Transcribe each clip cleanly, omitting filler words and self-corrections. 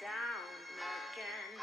down again.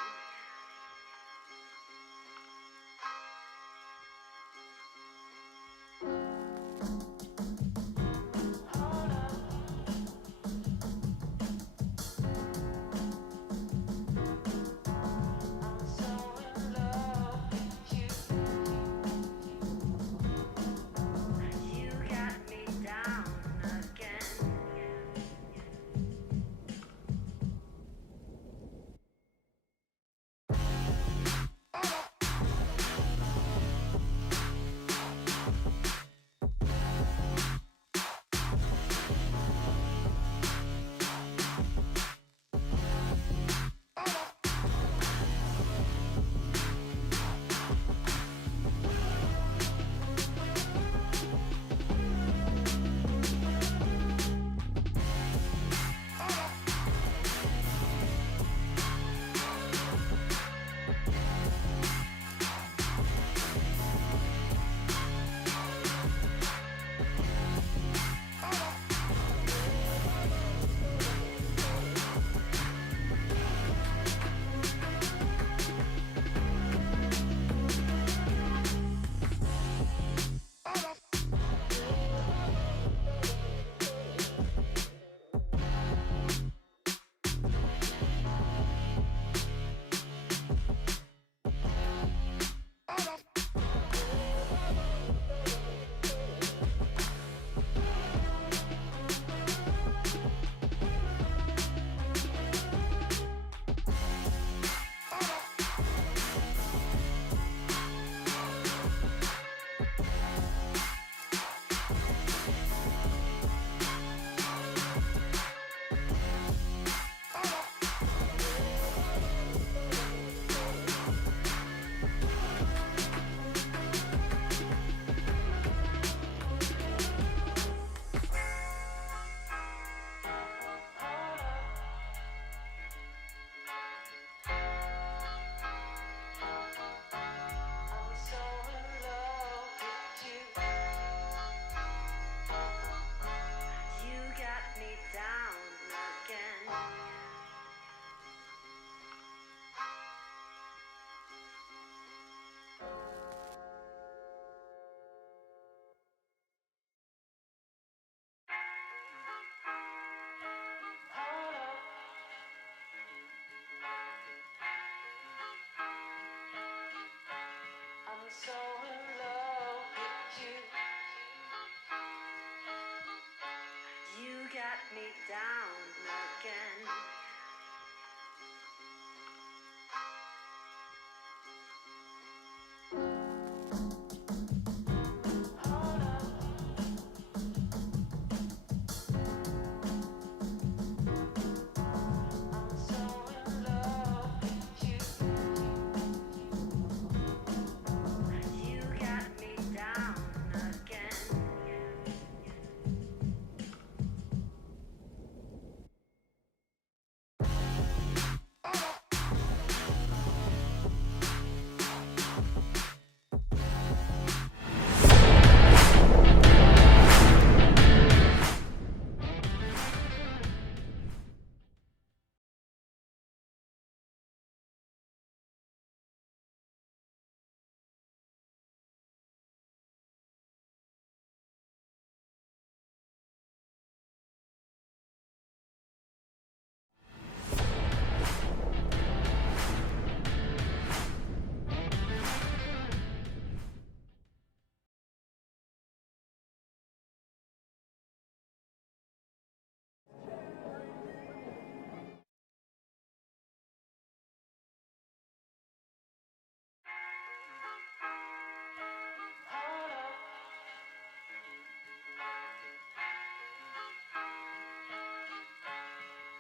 So in love with you. You got me down again.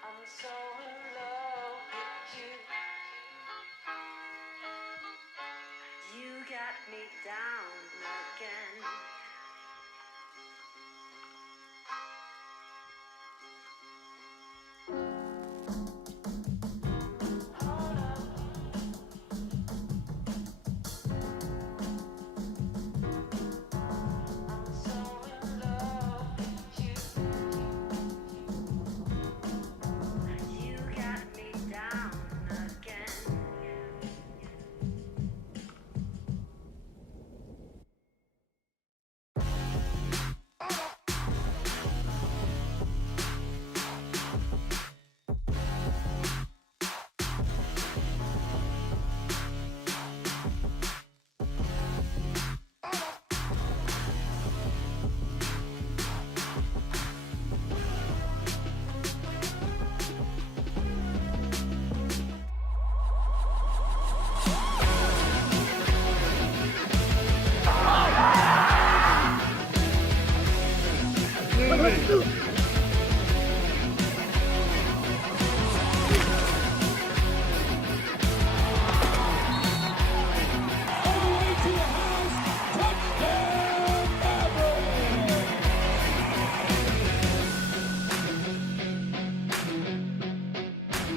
I'm so in love with you. You got me down again. You got me down.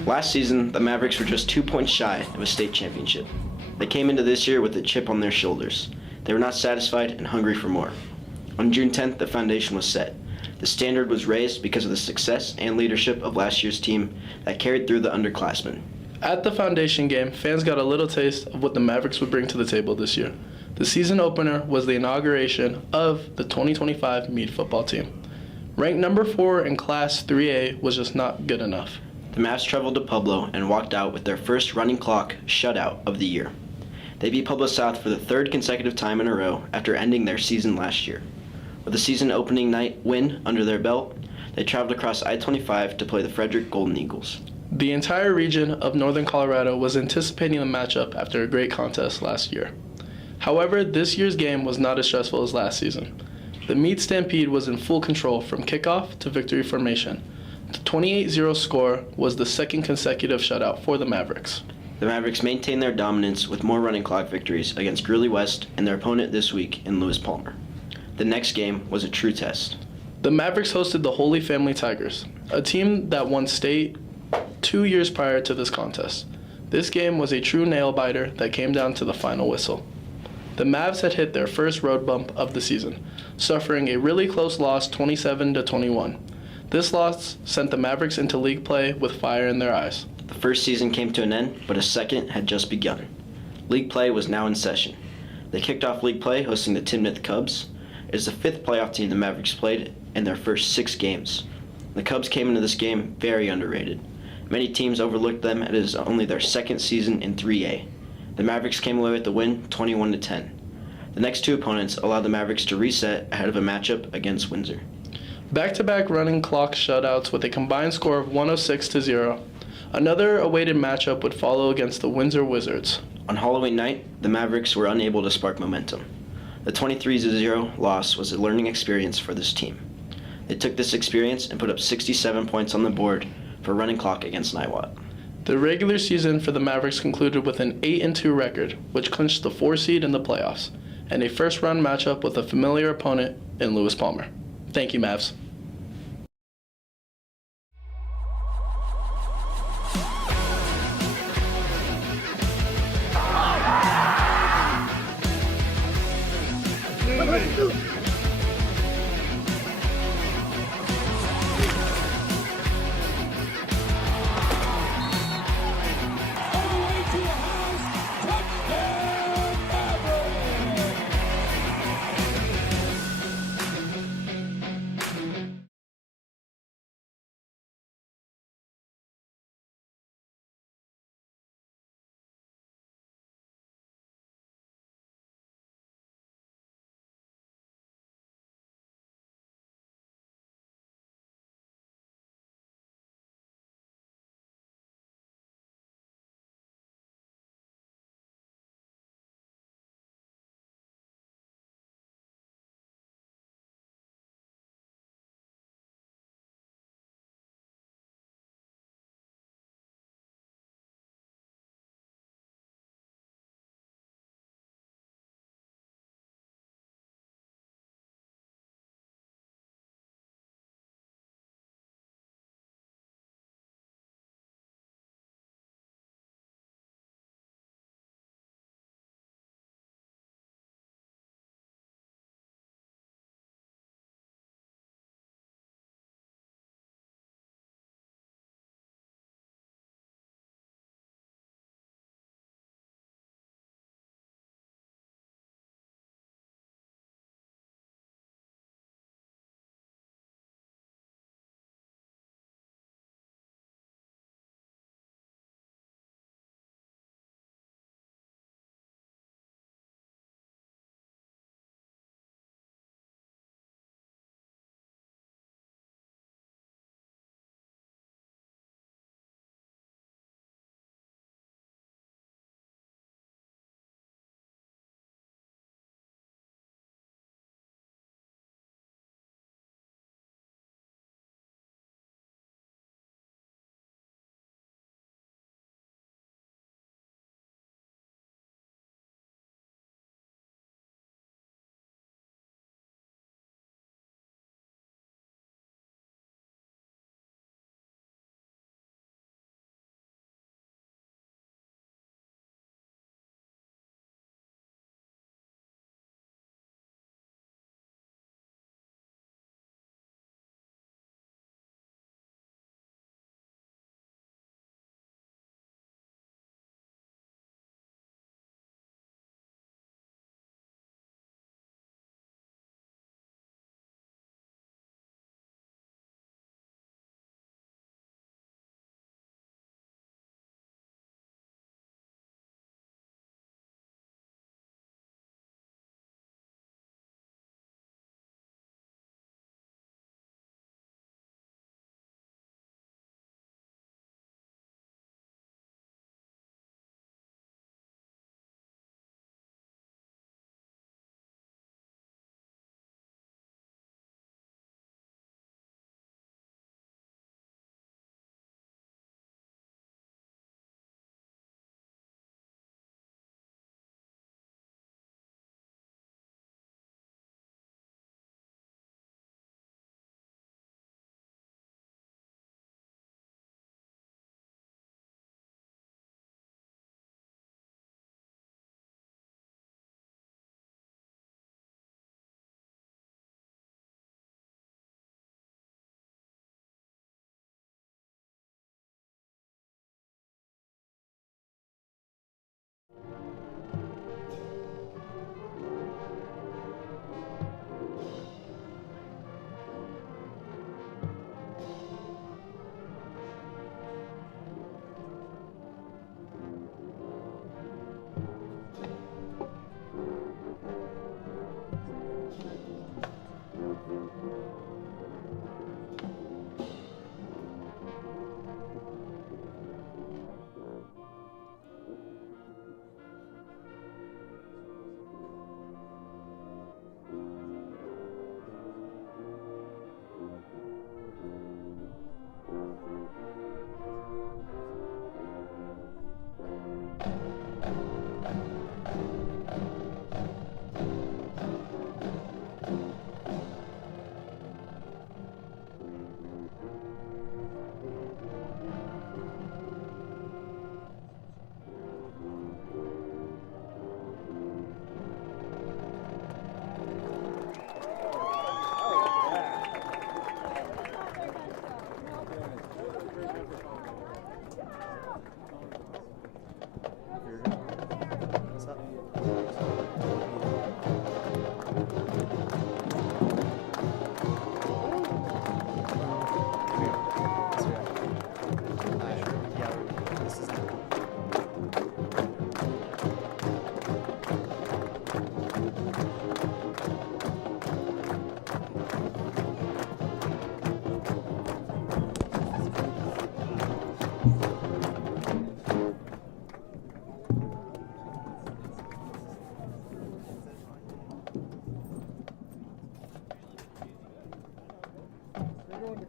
Last season, the Mavericks were just 2 points shy of a state championship. They came into this year with a chip on their shoulders. They were not satisfied and hungry for more. On June 10th, the foundation was set. The standard was raised because of the success and leadership of last year's team that carried through the underclassmen. At the foundation game, fans got a little taste of what the Mavericks would bring to the table this year. The season opener was the inauguration of the 2025 Mead football team. Ranked number 4 in Class 3A was just not good enough. The Mavs traveled to Pueblo and walked out with their first running clock shutout of the year. They beat Pueblo South for the third consecutive time in a row after ending their season last year. With a season opening night win under their belt, they traveled across I-25 to play the Frederick Golden Eagles. The entire region of northern Colorado was anticipating the matchup after a great contest last year. However, this year's game was not as stressful as last season. The Mead Stampede was in full control from kickoff to victory formation. The 28-0 score was the second consecutive shutout for the Mavericks. The Mavericks maintained their dominance with more running clock victories against Greeley West and their opponent this week in Lewis Palmer. The next game was a true test. The Mavericks hosted the Holy Family Tigers, a team that won state 2 years prior to this contest. This game was a true nail-biter that came down to the final whistle. The Mavs had hit their first road bump of the season, suffering a really close loss 27-21. This loss sent the Mavericks into league play with fire in their eyes. The first season came to an end, but a second had just begun. League play was now in session. They kicked off league play hosting the Timnath Cubs. It is the 5th playoff team the Mavericks played in their first 6 games. The Cubs came into this game very underrated. Many teams overlooked them as it is only their second season in 3A. The Mavericks came away with the win 21-10. The next 2 opponents allowed the Mavericks to reset ahead of a matchup against Windsor. Back-to-back running clock shutouts with a combined score of 106-0. Another awaited matchup would follow against the Windsor Wizards. On Halloween night, the Mavericks were unable to spark momentum. The 23-0 loss was a learning experience for this team. They took this experience and put up 67 points on the board for running clock against Niwot. The regular season for the Mavericks concluded with an 8-2 record, which clinched the 4 seed in the playoffs, and a first-round matchup with a familiar opponent in Lewis Palmer. Thank you, Mavs.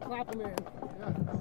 Clap him in. Yeah.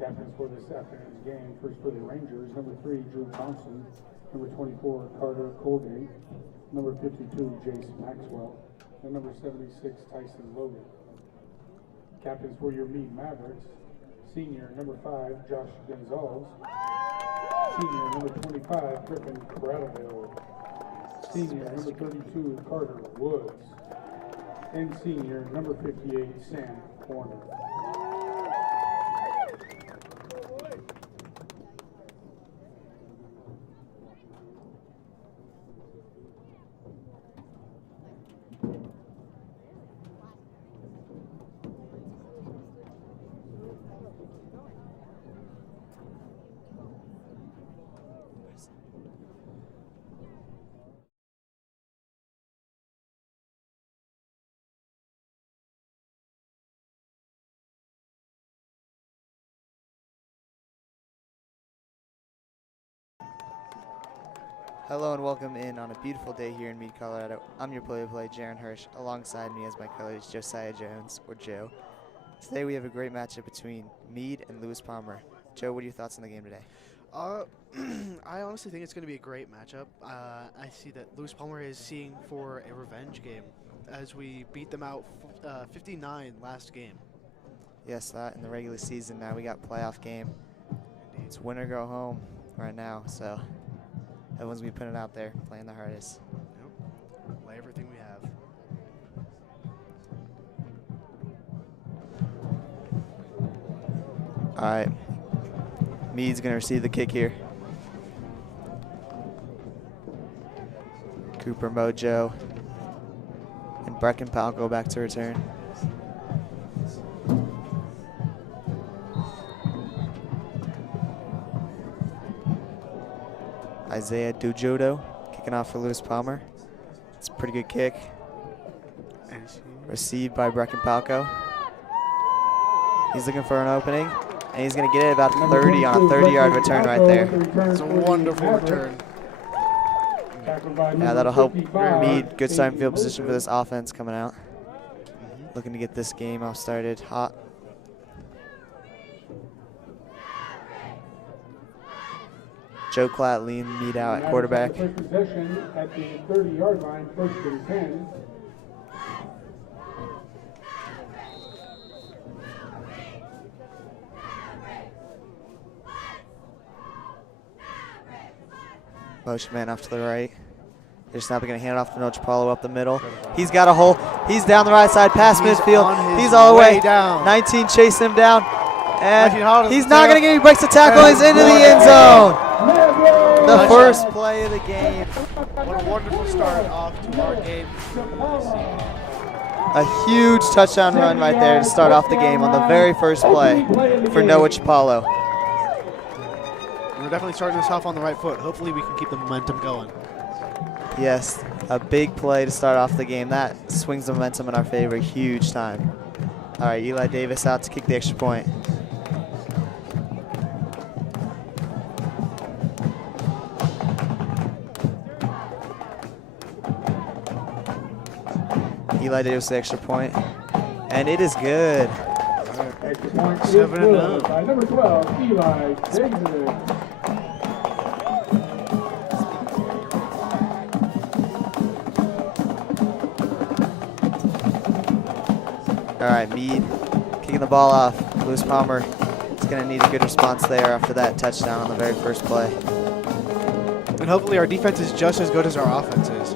Captains for this afternoon's game. First for the Rangers, number 3, Drew Thompson. Number 24, Carter Colgate. Number 52, Jason Maxwell. And number 76, Tyson Logan. Captains for your Mead Mavericks. Senior, number 5, Josh Gonzalez. Senior, number 25, Griffin Cradaville. Senior, number 32, Carter Woods. And senior, number 58, Sam Horner. Hello and welcome in on a beautiful day here in Mead, Colorado. I'm your play-by-play, Jaron Hirsch. Alongside me as my colors, Josiah Jones, or Joe. Today we have a great matchup between Mead and Lewis Palmer. Joe, what are your thoughts on the game today? I honestly think it's going to be a great matchup. I see that Lewis Palmer is seeing for a revenge game as we beat them out 59 last game. Yes, that in the regular season. Now we got playoff game. Indeed. It's win or go home right now, so everyone's going to be putting it out there, playing the hardest. Yep. Play everything we have. All right. Mead's going to receive the kick here. Cooper Mojo and Brecken Powell go back to return. Isaiah Dujodo kicking off for Lewis Palmer. It's a pretty good kick. Received by Brecken Palco. He's looking for an opening, and he's going to get it about 30 on a 30-yard return right there. It's a wonderful return. Yeah, that'll help Mead. Good starting field position for this offense coming out. Looking to get this game off started hot. Joe Klatt leading Mead out at quarterback. First possession at the 30-yard line, 1st and 10. Motion man off to the right. They're snapping, going to hand it off to Noche Paulo up the middle. He's got a hole. He's down the right side, past midfield. He's all the way down. 19 chasing him down. And he's not going to get, he breaks the tackle. He's into the end zone. The first play of the game. What a wonderful start off to our game. A huge touchdown run right there to start off the game on the very first play for Noche Paulo. We're definitely starting this off on the right foot. Hopefully we can keep the momentum going. Yes, a big play to start off the game. That swings the momentum in our favor huge time. All right, Eli Davis out to kick the extra point. Eli Davis the extra point, and it is good. Extra point is 7-0. good by number 12, Eli Davis. All right, Mead kicking the ball off. Lewis Palmer is going to need a good response there after that touchdown on the very first play. And hopefully our defense is just as good as our offense is.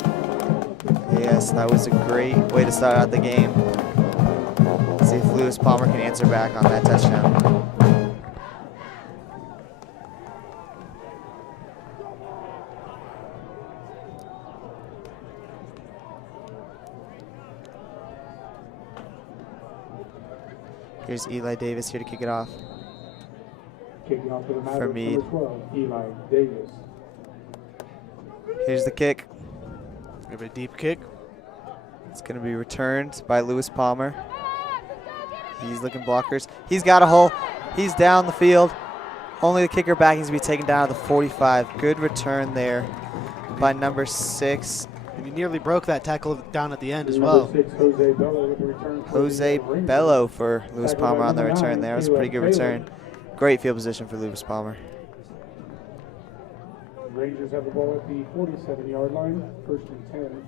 Yes, that was a great way to start out the game. See if Lewis Palmer can answer back on that touchdown. Here's Eli Davis here to kick it off. Kicking off for the For Mead. number 12, Eli Davis. Here's the kick. We have a deep kick. It's going to be returned by Lewis Palmer. He's looking blockers. He's got a hole. He's down the field. Only the kicker back needs to be taken down at the 45. Good return there by number 6. And he nearly broke that tackle down at the end as well. Number 6, Jose Bello with the return. Jose Bello for Lewis Palmer on the return there. That was a pretty good return. Great field position for Lewis Palmer. Rangers have the ball at the 47-yard line, 1st and 10.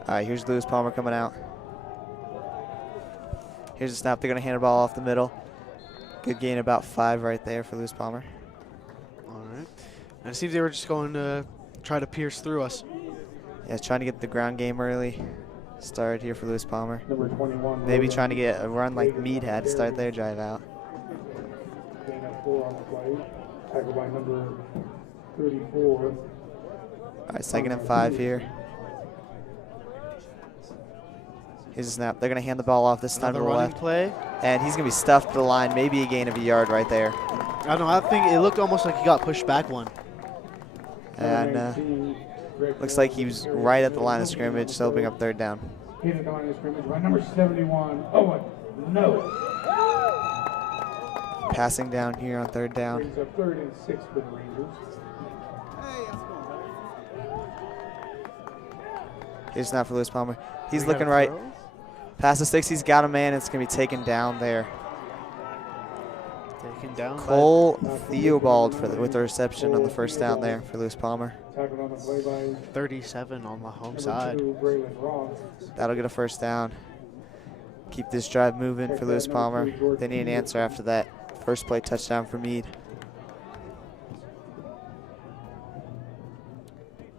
All right, here's Lewis Palmer coming out. Here's a snap. They're going to hand the ball off the middle. Good gain, about 5 right there for Lewis Palmer. All right. And it seems they were just going to try to pierce through us. Yeah, trying to get the ground game early. Started here for Lewis Palmer. Number 21. Maybe trying to get a run like Mead had to start their drive out. Gain of 4 on the play. Tackled by number 34. All right, 2nd and 5 here. Here's a snap. They're going to hand the ball off this time to the running left. play. And he's going to be stuffed to the line. Maybe a gain of a yard right there. I don't know. I think it looked almost like he got pushed back one. And looks like he was right at the line of scrimmage, so helping up 3rd down. Hit at the line of scrimmage by number 71, Owen No. Passing down here on 3rd down. Brings up 3rd and 6 for the Rangers. Here's a snap for Lewis Palmer. He's looking right. Past the sticks, he's got a man. It's going to be taken down there. Taken down. Cole Theobald with the reception on the 1st down there for Lewis Palmer. Tackled on the play by 37 on the home number side. 2, Braylon Ross. That'll get a 1st down. Keep this drive moving for Lewis Palmer. They need an answer after that first play touchdown for Mead.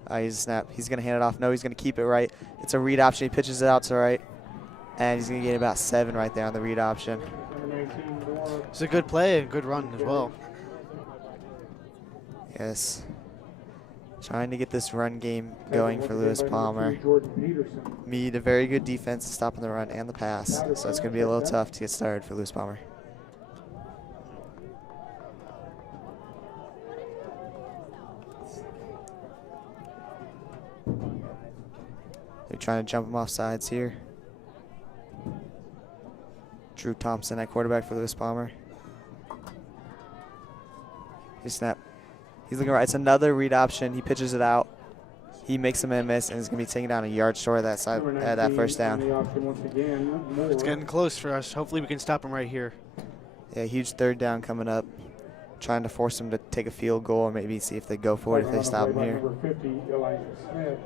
Here's a snap. He's going to hand it off. No, he's going to keep it right. It's a read option. He pitches it out to right. And he's going to get about 7 right there on the read option. Number 19, Moore. It's a good play and good run as well. Yes. Trying to get this run game going for Lewis Palmer. Jordan Peterson. Mead, a very good defense stopping the run and the pass. So it's going to be a little tough to get started for Lewis Palmer. They're trying to jump him off sides here. Drew Thompson at quarterback for Lewis Palmer. He snap. He's looking right. It's another read option. He pitches it out. He makes a man miss, and is going to be taking down a yard short of that side, that first down. It's getting close for us. Hopefully we can stop him right here. Yeah, huge 3rd down coming up. Trying to force him to take a field goal, or maybe see if they go for it if they stop him here. Number 50, Elijah Smith,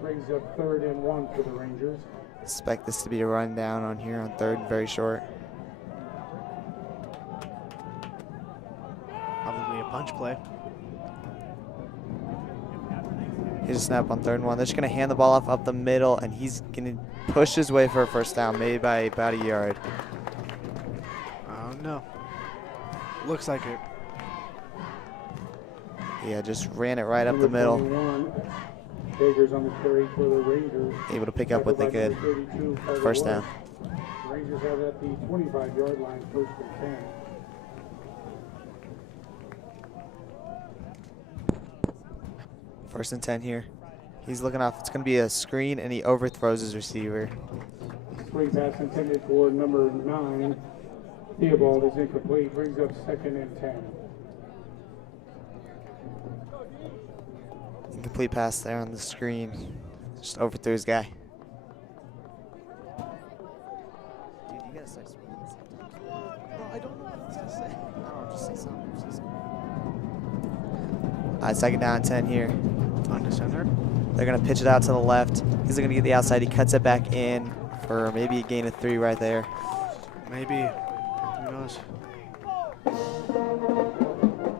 brings up 3rd and 1 for the Rangers. Expect this to be a run down on here on 3rd, very short. Probably a punch play. Here's a snap on 3rd and 1. They're just going to hand the ball off up the middle, and he's going to push his way for a first down, maybe by about a yard. Oh, no. Looks like it. Yeah, just ran it right up the middle. Baker's on the carry for the Rangers. Able to pick up what they could. First down. Rangers have at the 25-yard line, 1st and 10. First and 10 here. He's looking off. It's going to be a screen, and he overthrows his receiver. Screen pass intended for number 9. Theobald is incomplete. Brings up 2nd and 10. Incomplete pass there on the screen. Just overthrew his guy. Dude, you gotta start speaking sometimes. No, I don't know what else to say. I don't know, just say something. Just say something. All right, 2nd down, 10 here. Under center. They're going to pitch it out to the left. He's going to get the outside. He cuts it back in for maybe a gain of 3 right there. Maybe. Who knows?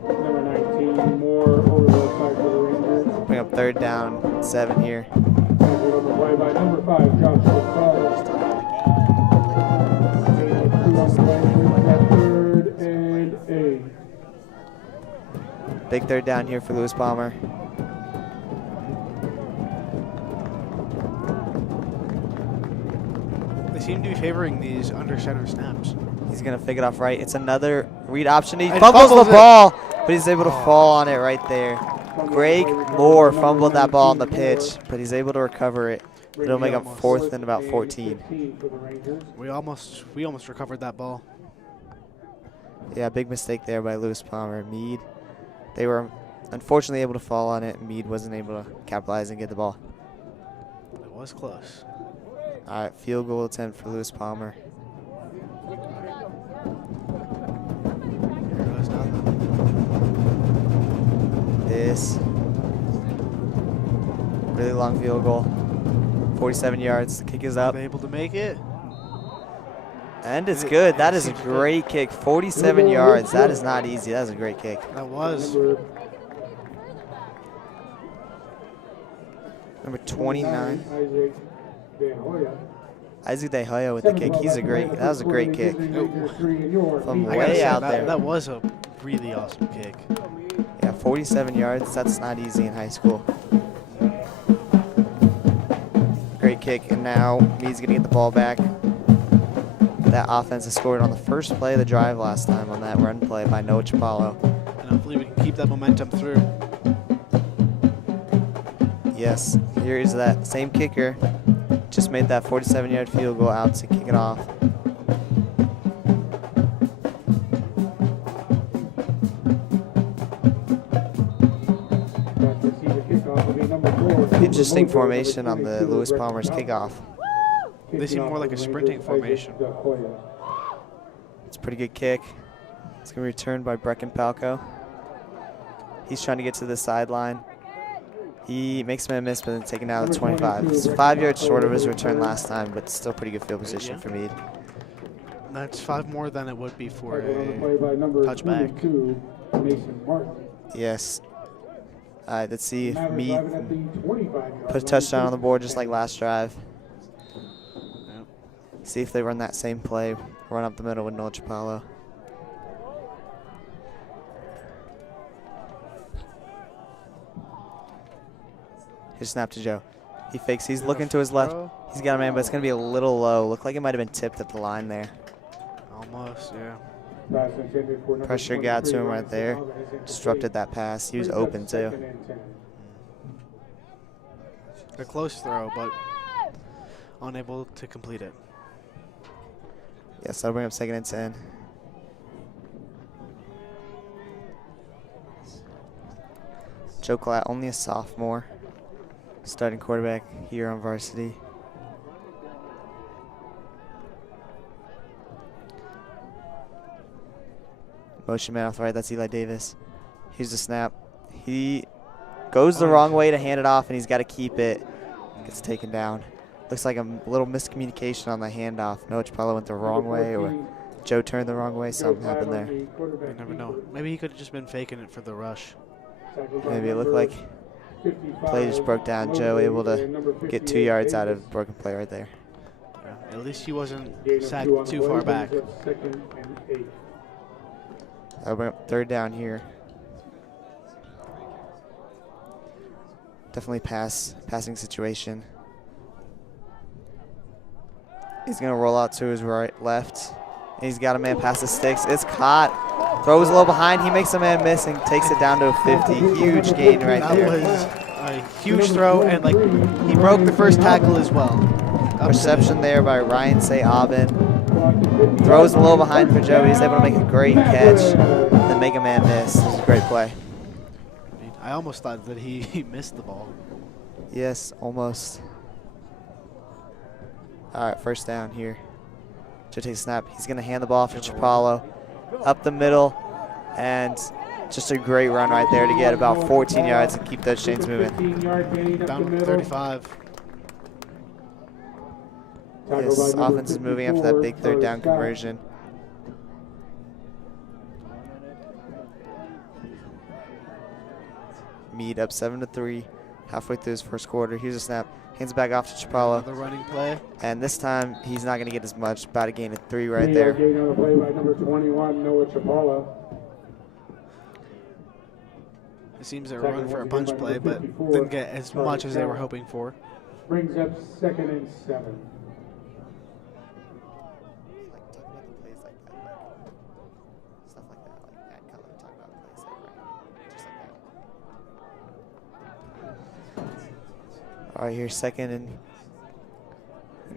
Number 19, Moore over the side for the Rangers. Bring up 3rd down, 7 here. Play by number 5, Joshua Carter. 3rd and 8. Big 3rd down here for Lewis Palmer. They seem to be favoring these under center snaps. He's going to pick it off right. It's another read option. He And fumbles the fumbles it. ball, but he's able to fall on it right there. Greg Moore fumbled that ball on the pitch, but he's able to recover it. It'll make up 4th and about 14. We almost recovered that ball. Yeah, big mistake there by Lewis Palmer. Mead, they were unfortunately able to fall on it. Mead wasn't able to capitalize and get the ball. It was close. All right, field goal attempt for Lewis Palmer. Here goes nothing. This really long field goal. 47 yards. The kick is up. Are they able to make it? And it's good. That is a great kick. 47 yards. That is not easy. That is a great kick. That was. Number 29. Isaac De Hoya. Isaac De Hoya with the kick. He's a great. That was a great kick. From I gotta way say, out that, there. that was a really awesome kick. Yeah, 47 yards. That's not easy in high school. Great kick. And now Mead's going to get the ball back. That offense has scored on the first play of the drive last time on that run play by Noah Chapalo. And hopefully we can keep that momentum through. Yes, here is that same kicker. Just made that 47-yard field goal out to kick it off. Interesting formation on the Lewis Palmer's kickoff. They seem more like a sprinting formation. It's a pretty good kick. It's going to be returned by Brecken Palco. He's trying to get to the sideline. He makes him a miss, but then taken out at 25. It's 5 yards short of his return last time, but still pretty good field position for Mead. That's 5 more than it would be for a touchback. touchback. Yes. All right, let's see if Mead put a touchdown on the board just like last drive. See if they run that same play, run up the middle with Noah Chapalo. Here's snap to Joe. He fakes. He's looking to his left. He's got a man, but it's going to be a little low. Looked like it might have been tipped at the line there. Almost, yeah. Pressure got to him right there. Disrupted that pass. He was open too. A close throw, but unable to complete it. Yes, that'll bring up 2nd and 10. Joe Klatt, only a sophomore. Starting quarterback here on varsity. Motion man off the right, that's Eli Davis. Here's the snap. He goes the wrong way to hand it off, and he's got to keep it. Gets taken down. Looks like a little miscommunication on the handoff. Noah Chapalo went the wrong way, or Joe turned the wrong way. Something happened there. You never know. Maybe he could have just been faking it for the rush. Maybe it looked like play just broke down. Joe able to get 2 yards out of broken play right there. Yeah, at least he wasn't sacked too far back. That'll bring up 3rd down here. Definitely passing situation. He's gonna roll out to his left. And he's got a man past the sticks. It's caught. Throws a little behind. He makes a man miss and takes it down to a 50. Huge gain right there. That was a huge throw, and like he broke the first tackle as well. Reception there by Ryan Say-Aubin. Throws a little behind for Joe. He's able to make a great catch and then make a man miss. It was a great play. I almost thought that he missed the ball. Yes, almost. All right, 1st down here. Joe takes a snap. He's going to hand the ball off to Chapalo. Up the middle, and just a great run right there to get about 14 yards and keep those chains moving. Down to 35. Yes, offense is moving after that big 3rd down conversion. Mead up 7-3, halfway through his 1st quarter. Here's a snap. Hands it back off to Chapalo. The running play. And this time, he's not going to get as much. About a gain of 3 right there. Gain on the play by number 21, Noah Chapalo. It seems they're running for a punch play, but didn't get as much as they were hoping for. Brings up 2nd and 7. All right, here's 2nd and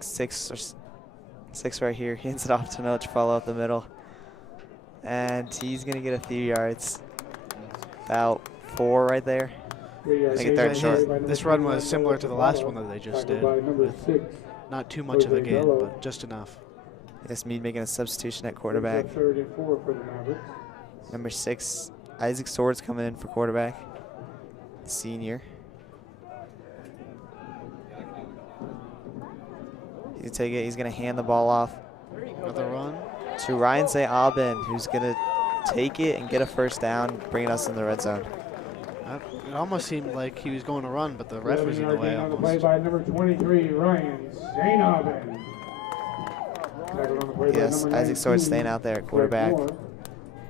6 right here. He hands it off to Noah Chapalo up the middle. And he's going to get a few yards. About 4 right there. Make it 3rd short. This run was similar to the last one that they just did. With not too much of a gain, but just enough. Yes, Mead making a substitution at quarterback. 3rd and 4 for the Mavericks. Number 6, Isaac Swords coming in for quarterback. Senior. He can take it. He's going to hand the ball off. Another run. To Ryan Say-Aubin, who's going to take it and get a 1st down, bringing us in the red zone. It almost seemed like he was going to run, but the ref was in the way On the play almost. by number 23, Ryan Say-Aubin. Yes, Isaac Swords staying out there at quarterback.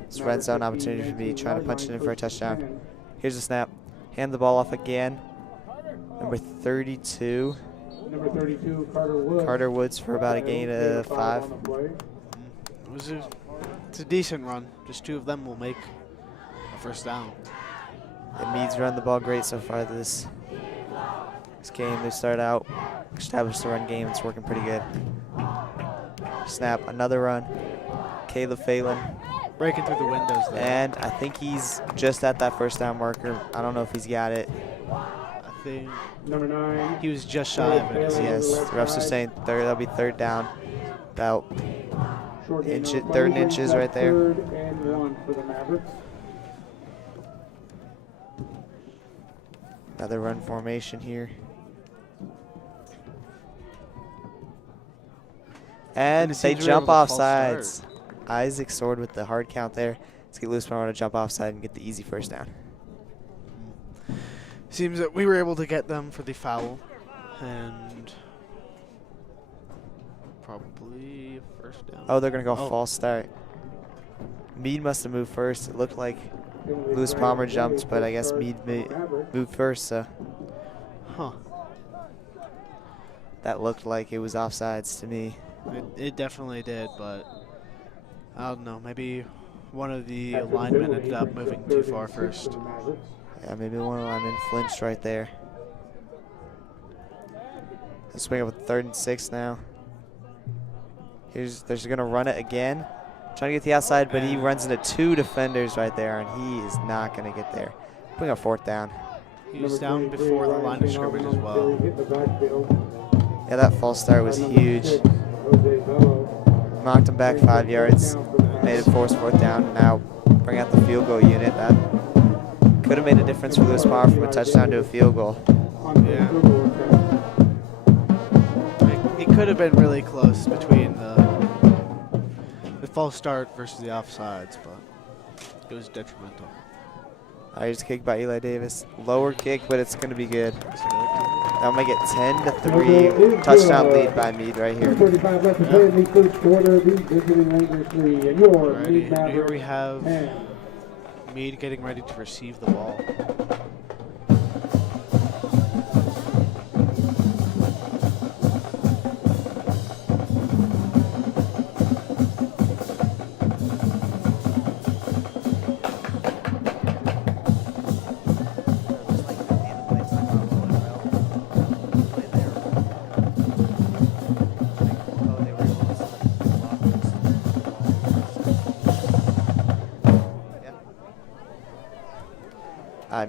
It's red zone opportunity for me, trying to punch it in for a touchdown. Here's the snap. Hand the ball off again. Number 32. Number 32, Carter Woods. Carter Woods for about a gain of 5. It's a decent run. Just 2 of them will make a 1st down. And Mead's run the ball great so far this game. They start out, established the run game. It's working pretty good. Snap, another run. Caleb Phelan. Breaking through the windows there. And I think he's just at that 1st down marker. I don't know if he's got it. I think Number 9. he was just shy of it. Yes, the refs are saying that'll be 3rd down. About 3rd inches right there. 3rd and 1 for the Mavericks. Another run formation here. And they jump off sides. Isaac Sword with the hard count there. Let's get Loose Power to jump offside and get the easy 1st down. Seems that we were able to get them for the foul, and Probably first down. Oh, they're going to go false start. Mead must have moved first. It looked like Lewis Palmer jumped, but I guess Mead moved first, so Huh. that looked like it was offsides to me. It definitely did, but I don't know. Maybe one of the linemen ended up moving too far first. Yeah, maybe one of the linemen flinched right there. Let's swing up with 3rd and 6 now. They're going to run it again. Trying to get the outside, but he runs into 2 defenders right there, and he is not going to get there. Bring a 4th down. He was down before the line of scrimmage as well. Yeah, that false start was huge. Knocked him back 5 yards. Made it force 4th down. Now bring out the field goal unit. That could have made a difference for Lewis Palmer from a touchdown to a field goal. Yeah. It could have been really close between the false start versus the offsides, but it was detrimental. Here's a kick by Eli Davis. Lower kick, but it's going to be good. That'll make it 10-3. Touchdown lead by Mead right here. 35 left to play in the first quarter. Mead visiting Rangers 3. And your Alrighty, Mead and Maverick here we have 10. Mead getting ready to receive the ball.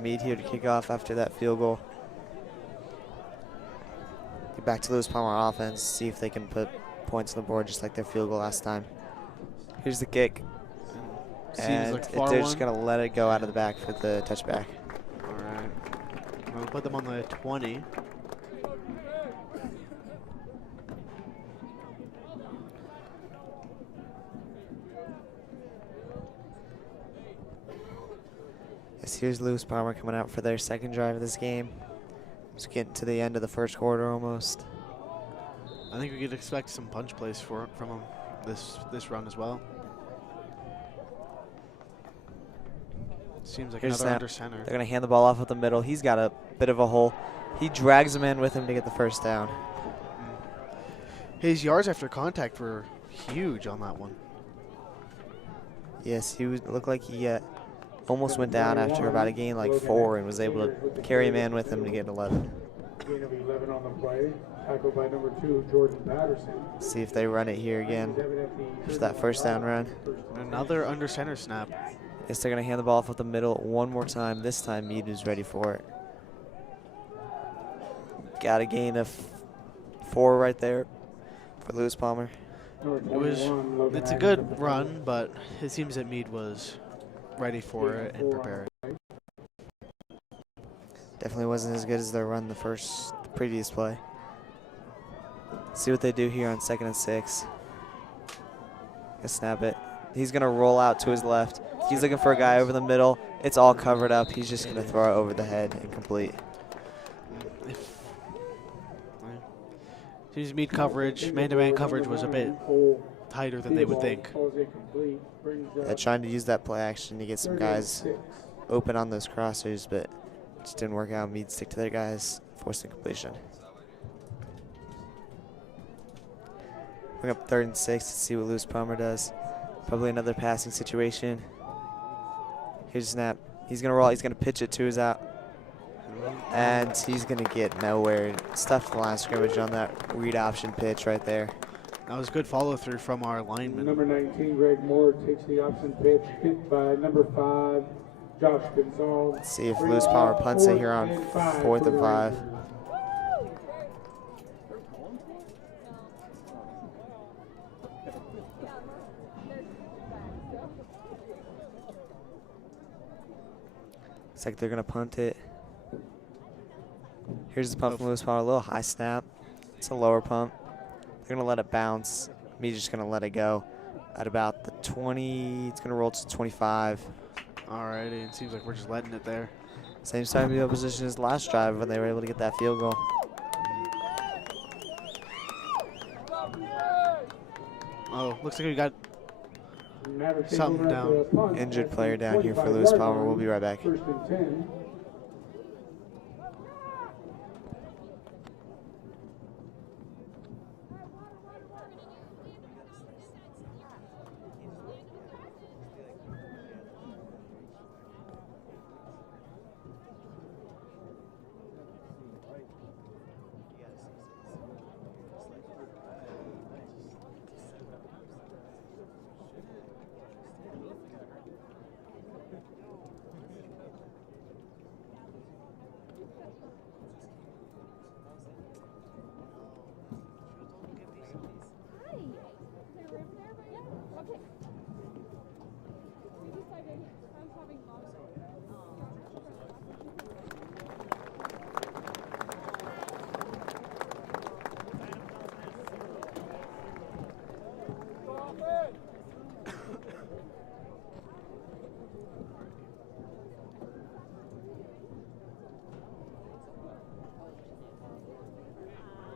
Mead here to kick off after that field goal. Get back to Lewis Palmer offense, see if they can put points on the board just like their field goal last time. Here's the kick. And like they're just going to let it go out of the back for the touchback. All right. We'll put them on the 20. Here's Lewis Palmer coming out for their second drive of this game. Just getting to the end of the first quarter almost. I think we could expect some punch plays from him this run as well. Seems like Here's another snap. under center. They're going to hand the ball off at the middle. He's got a bit of a hole. He drags a man with him to get the first down. His yards after contact were huge on that one. Yes, looked like he almost went down after about a gain like 4 and was able to carry a man with him to get 11. Gain of 11 on the play. Tackled by number 2, Jordan Patterson. See if they run it here again for that first down run. Another under center snap. Yes, they're going to hand the ball off at the middle one more time. This time Mead is ready for it. Got a gain of 4 right there for Lewis Palmer. It's a good run, but it seems that Mead was ready for it and prepared. Definitely wasn't as good as their run the previous play. See what they do here on 2nd and 6. Gonna snap it. He's gonna roll out to his left. He's looking for a guy over the middle. It's all covered up. He's just gonna throw it over the head and complete. Seems Mead coverage, man-to-man coverage was a bit tighter than they would think. Trying to use that play action to get some guys open on those crossers, but just didn't work out. Mead stick to their guys, forcing completion. Bring up 3rd and 6 to see what Lewis Palmer does. Probably another passing situation. Here's a snap. He's gonna roll. He's gonna pitch it to his out, and he's gonna get nowhere. Stuffed the line of scrimmage on that read option pitch right there. That was good follow through from our lineman. Number 19, Greg Moore takes the option pitch, hit by number 5, Josh Gonzalez. Let's see if Lewis Palmer punts it here on 4th and 5. Looks like they're gonna punt it. Here's the pump from Lewis Palmer, a little high snap. It's a lower pump. They're gonna let it bounce. Me's just gonna let it go at about the 20. It's gonna roll to 25. Alrighty, it seems like we're just letting it there. Same starting field position as last drive when they were able to get that field goal. Oh, looks like we got Mavericks something able to down. punt Injured at the player down here for 25 Lewis yard Palmer. line. We'll be right back. 1st and 10.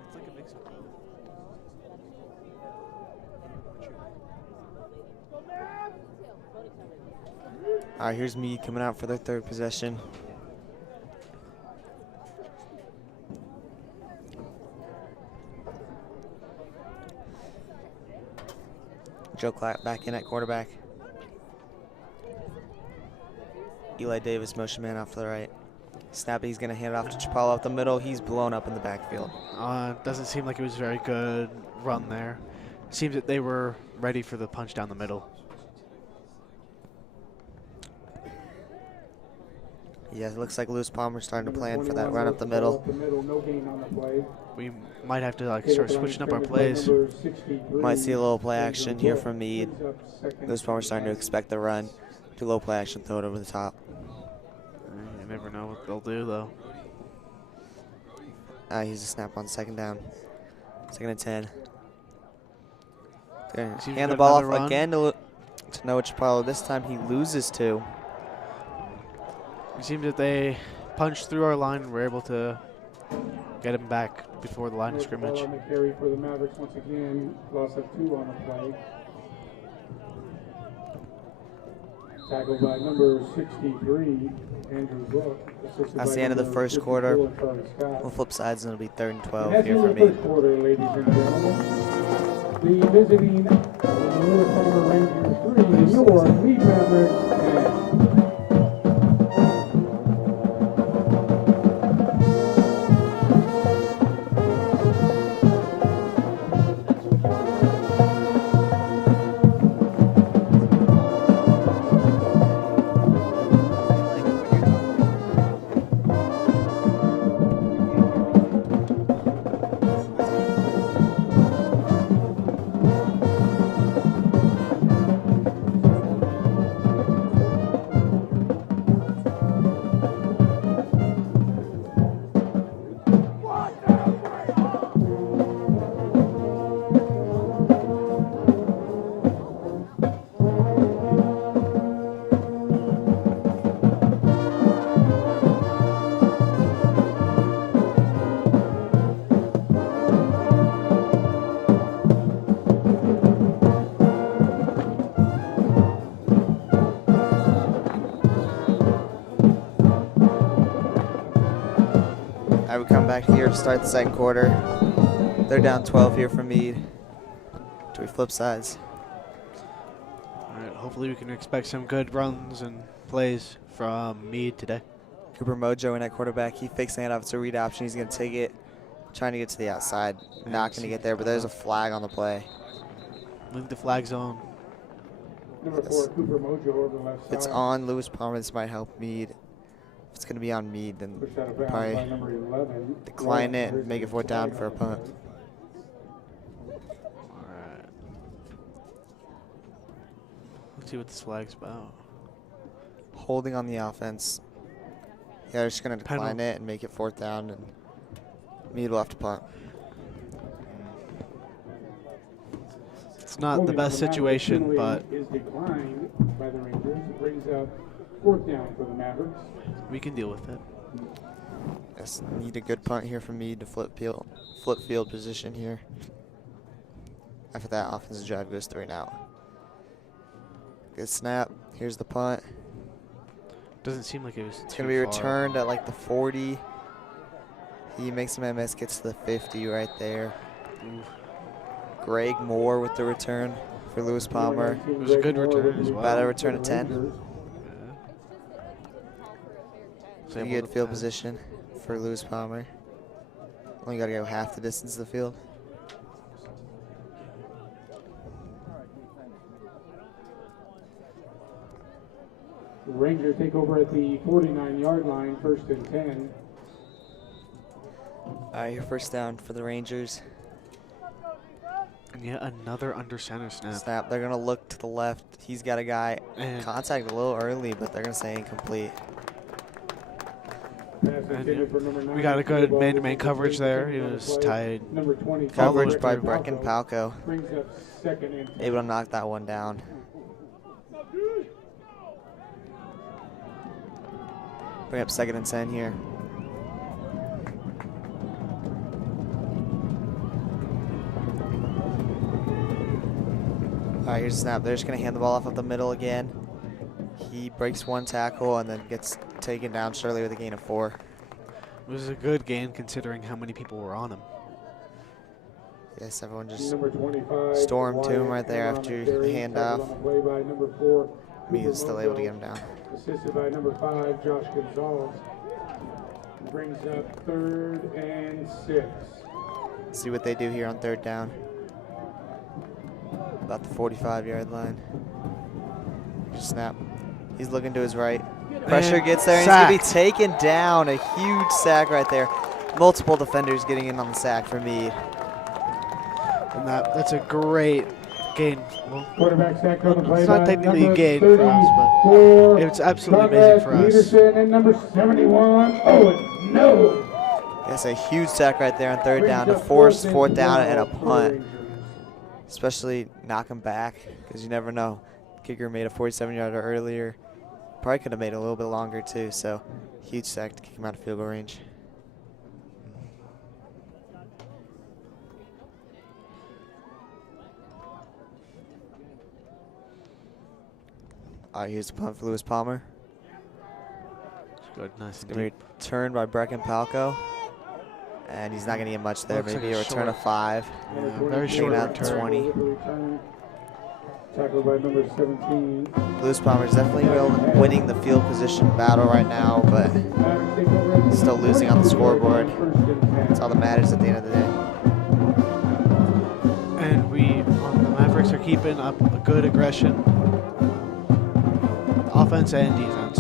It's like a mix of both. All right, here's Mead coming out for their 3rd possession. Joe Clapp back in at quarterback. Eli Davis, motion man out for the right. Snap, he's going to hand it off to Chapala up the middle. He's blown up in the backfield. Doesn't seem like it was a very good run there. Seems that they were ready for the punch down the middle. Yeah, it looks like Lewis Palmer's starting to plan for that run up the middle. No gain on the play. We might have to like start switching up our plays. Might see a little play action here from Mead. Lewis Palmer's starting to expect the run. Do low play action, throw it over the top. You never know what they'll do though. He's a snap on 2nd down. 2nd and 10. Gonna Seems hand the good, ball off another run. again to Noah Chapala. This time he loses 2. It seems that they punched through our line and were able to get him back before the line of scrimmage. On the carry for the Mavericks once again. Loss of 2 on the play. Tackled by number 63, Andrew Book. That's the end of the first quarter. Charlie Scott. We'll flip sides and it'll be 3rd and 12 That's here in for the me. first quarter, ladies and gentlemen. The visiting Lewis Palmer Rangers 3, your Mead Mavericks 10. I would come back here to start the 2nd quarter. They're down 12 here for Mead. Do we flip sides? All right, hopefully we can expect some good runs and plays from Mead today. Cooper Mojo in at quarterback. He fakes the handoff. It's a read option. He's going to take it. Trying to get to the outside. Not going to get there, but there's a flag on the play. Leave the flag zone. Number 4, Cooper Mojo over the left If it's side. on Lewis Palmer, this might help Mead. If it's going to be on Mead, then Pushed out of bounds probably by number 11. decline it and make it 4th down for a punt. All right. Let's see what this flag's about. Holding on the offense. Yeah, they're just going to decline Penalty. it and make it 4th down, and Mead will have to punt. It's not the best situation, but is declined by the Rangers. It brings up 4th down for the Mavericks. we can deal with it. Yes, need a good punt here from Mead to flip field position here. After that, offensive drive goes 3 and out. Good snap. Here's the punt. Doesn't seem like it was. It's going to be returned at like the 40. He makes a miss, gets to the 50 right there. Greg Moore with the return for Lewis Palmer. It was a good return as well. About a return of 10. Was Pretty able good to field pass. position for Lewis Palmer. Only got to go half the distance of the field. Rangers take over at the 49-yard line, 1st and 10. All right, your first down for the Rangers. And yet another under center snap. Snap. They're going to look to the left. He's got a guy And contact a little early, but they're going to say incomplete. we got a good man-to-man coverage there. He was tied. Number 20. Coverage by Brecken Brecken Palco. Brings up 2nd and 10. Able to knock that one down. Bring up 2nd and 10 here. All right, here's the snap. They're just going to hand the ball off up the middle again. He breaks one tackle and then gets taken down shortly with a gain of 4. It was a good gain considering how many people were on him. Yes, everyone just Number 25, stormed to him right Wyatt there Hammer on after the carry, the handoff. tackled on the play by number 4, He was Cooper still able to Mojo. get him down. Assisted by number 5, Josh Gonzalez. Brings up 3rd and 6. See what they do here on 3rd down. About the 45-yard line. Snap. He's looking to his right. Pressure And gets there, and he's going to sacked. be taken down. A huge sack right there. Multiple defenders getting in on the sack for Mead. And that's a great gain. Well, Quarterback sack on the play it's not by technically a number gain for us, 34, but it's absolutely amazing for us. Peterson and number 71. Oh, no. Yes, a huge sack right there on 3rd down to force 4th down and a punt. Especially knock him back, because you never know. Kicker made a 47-yarder earlier. Probably could have made it a little bit longer too, so huge sack to kick him out of field goal range. All right, here's the punt for Lewis Palmer. Good, nice It's and going to deep. be returned by Brecken Palco. And he's not going to get much there. Looks like Maybe a a return short. of 5. Yeah, very Taken short out to return. 20. Tackled by number 17. Lewis Palmer's definitely winning the field position battle right now, but still losing on the scoreboard. That's all that matters at the end of the day. And the Mavericks are keeping up a good aggression, offense and defense.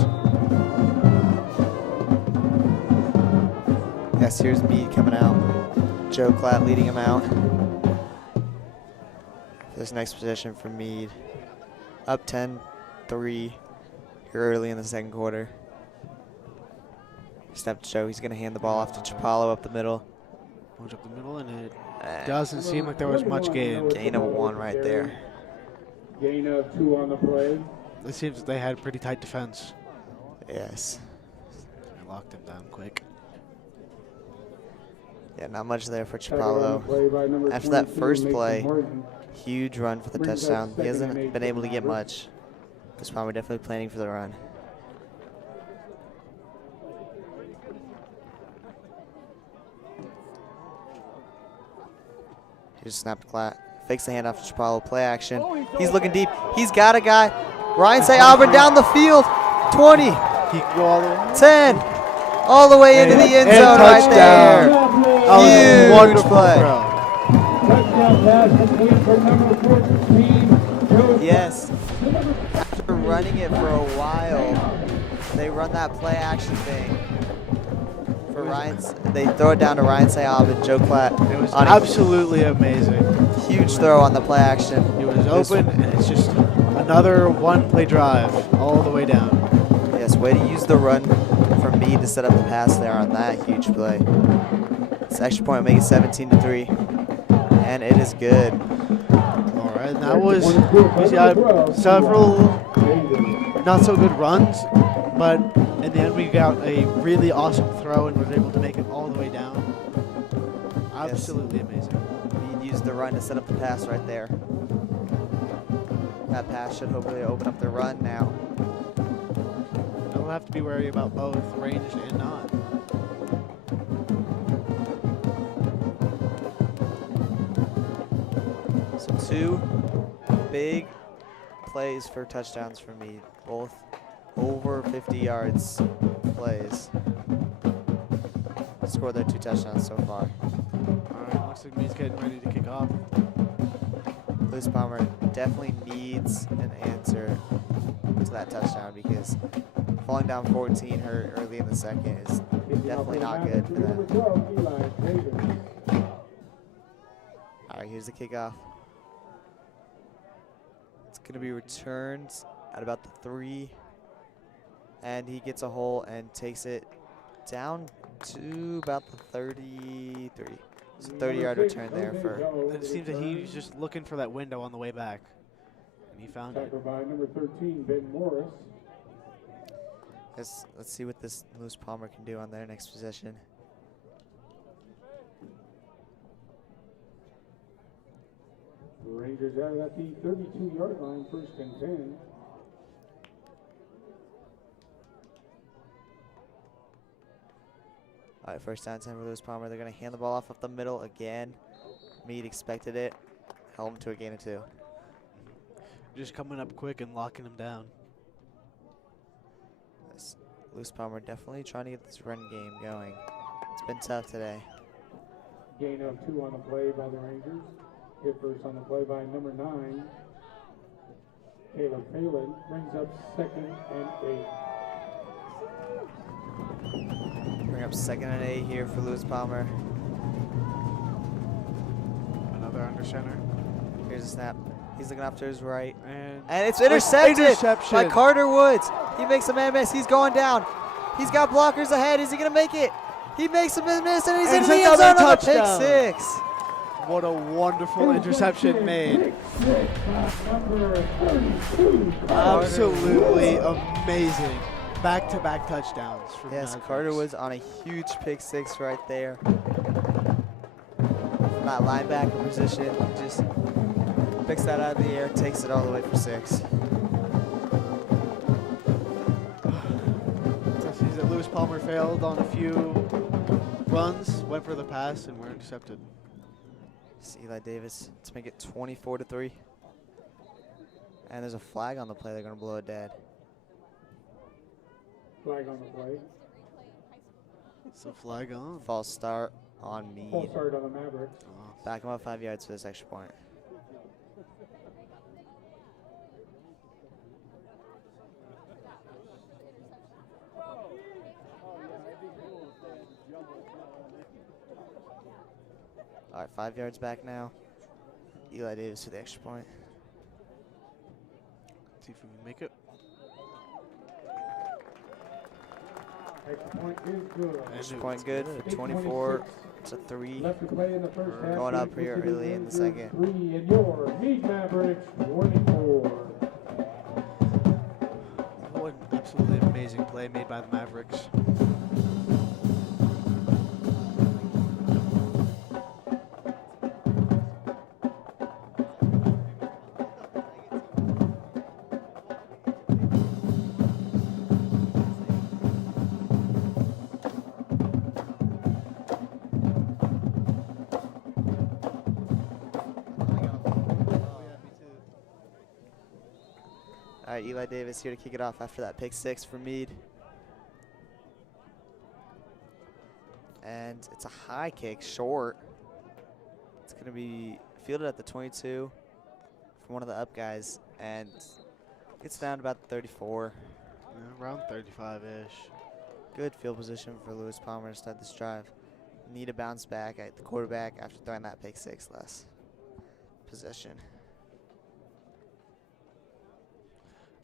Yes, here's Mead coming out. Joe Klatt leading him out. This next possession for Mead. Up 10-3 here early in the 2nd quarter. Snap to Joe. He's going to hand the ball off to Chapalo up the middle. Goes up the middle, and it And doesn't seem like there was much gain. gain of 1 right there. Gain of 2 on the play. It seems that they had a pretty tight defense. Yes. They locked him down quick. Yeah, not much there for Tackled on the Chapalo. play by number After that 22, first Mason play, Martin. huge run for the Brings up touchdown. He 2nd hasn't and 8 been able to for get Mavericks. much. Because Palmer definitely planning for the run. Here's a snap to Klatt. Fakes the handoff to Chapalo. Play action. He's looking deep. He's got a guy. Ryan St. Albert down the field. 20, He can go all the way. 10, all the way into the end And zone right touchdown. there. That was a Huge wonderful play. throw. Touchdown pass complete for number 14, Joe. Yes. After running it for a while, they run that play action thing. For Ryan's, they throw it down to Ryan Sayab and Joe Klatt. It was on a absolutely amazing. huge throw on the play action. He was open, and it's just another one-play drive all the way down. Yes, way to use the run from Mead to set up the pass there on that huge play. This extra point will make it 17-3, and it is good. All right, and that was he's got several not so good runs, but in the end we got a really awesome throw and was able to make it all the way down. Absolutely amazing. Mead used the run to set up the pass right there. That pass should hopefully open up the run now. They'll have to be wary about both ranged and not. So 2 big plays for touchdowns for Mead, both over 50 yards plays. Scored their 2 touchdowns so far. All right, looks like Mead's getting ready to kick off. Lewis Palmer definitely needs an answer to that touchdown because falling down 14 hurt early in the second is definitely not good for them. All right, here's the kickoff. It's going to be returned at about the 3, and he gets a hole and takes it down to about the 33. It's a 30-yard return there for. It seems that he was just looking for that window on the way back, and he found it. Tackle by number 13, Ben Morris. Let's see what this Lewis Palmer can do on their next possession. Rangers out at the 32-yard line, 1st and 10. All right, first down 10 for Lewis Palmer. They're going to hand the ball off up the middle again. Mead expected it. Held him to a gain of 2. Just coming up quick and locking him down. Lewis Palmer definitely trying to get this run game going. It's been tough today. Gain of 2 on the play by the Rangers. Hit first on the play by number 9. Caleb Phelan brings up 2nd and 8. Bring up 2nd and 8 here for Lewis Palmer. Another under center. Here's a snap. He's looking off to his right. And it's intercepted interception by Carter Woods. He makes a man miss. He's going down. He's got blockers ahead. Is he going to make it? He makes a miss, and he's in And the it's end zone another on a pick touchdown. 6. What a wonderful interception made. Absolutely amazing. Back-to-back touchdowns from Yes, Mavericks. Carter Woods on a huge pick 6 right there. From that linebacker position, he just picks that out of the air, takes it all the way for 6. That seems that Lewis Palmer failed on a few runs, went for the pass, and were intercepted. It's Eli Davis to make it 24-3. And there's a flag on the play. They're going to blow it dead. Flag on the play. So flag on. False start on False Mead. start on the Mavericks. Back him up 5 yards for this extra point. All right, 5 yards back now. Eli Davis for the extra point. See if we can make it. Extra point is good. Extra point good for 24 to 3. Left to play in the first half. Going up here early in the second. 3 and your Mead Mavericks 24. What an absolutely amazing play made by the Mavericks. All right, Eli Davis here to kick it off after that pick 6 for Mead. And it's a high kick, short. It's going to be fielded at the 22 from one of the up guys, and gets down to about the 34. Yeah, around 35-ish. Good field position for Lewis Palmer to start this drive. Need a bounce back at the quarterback after throwing that pick 6 last possession.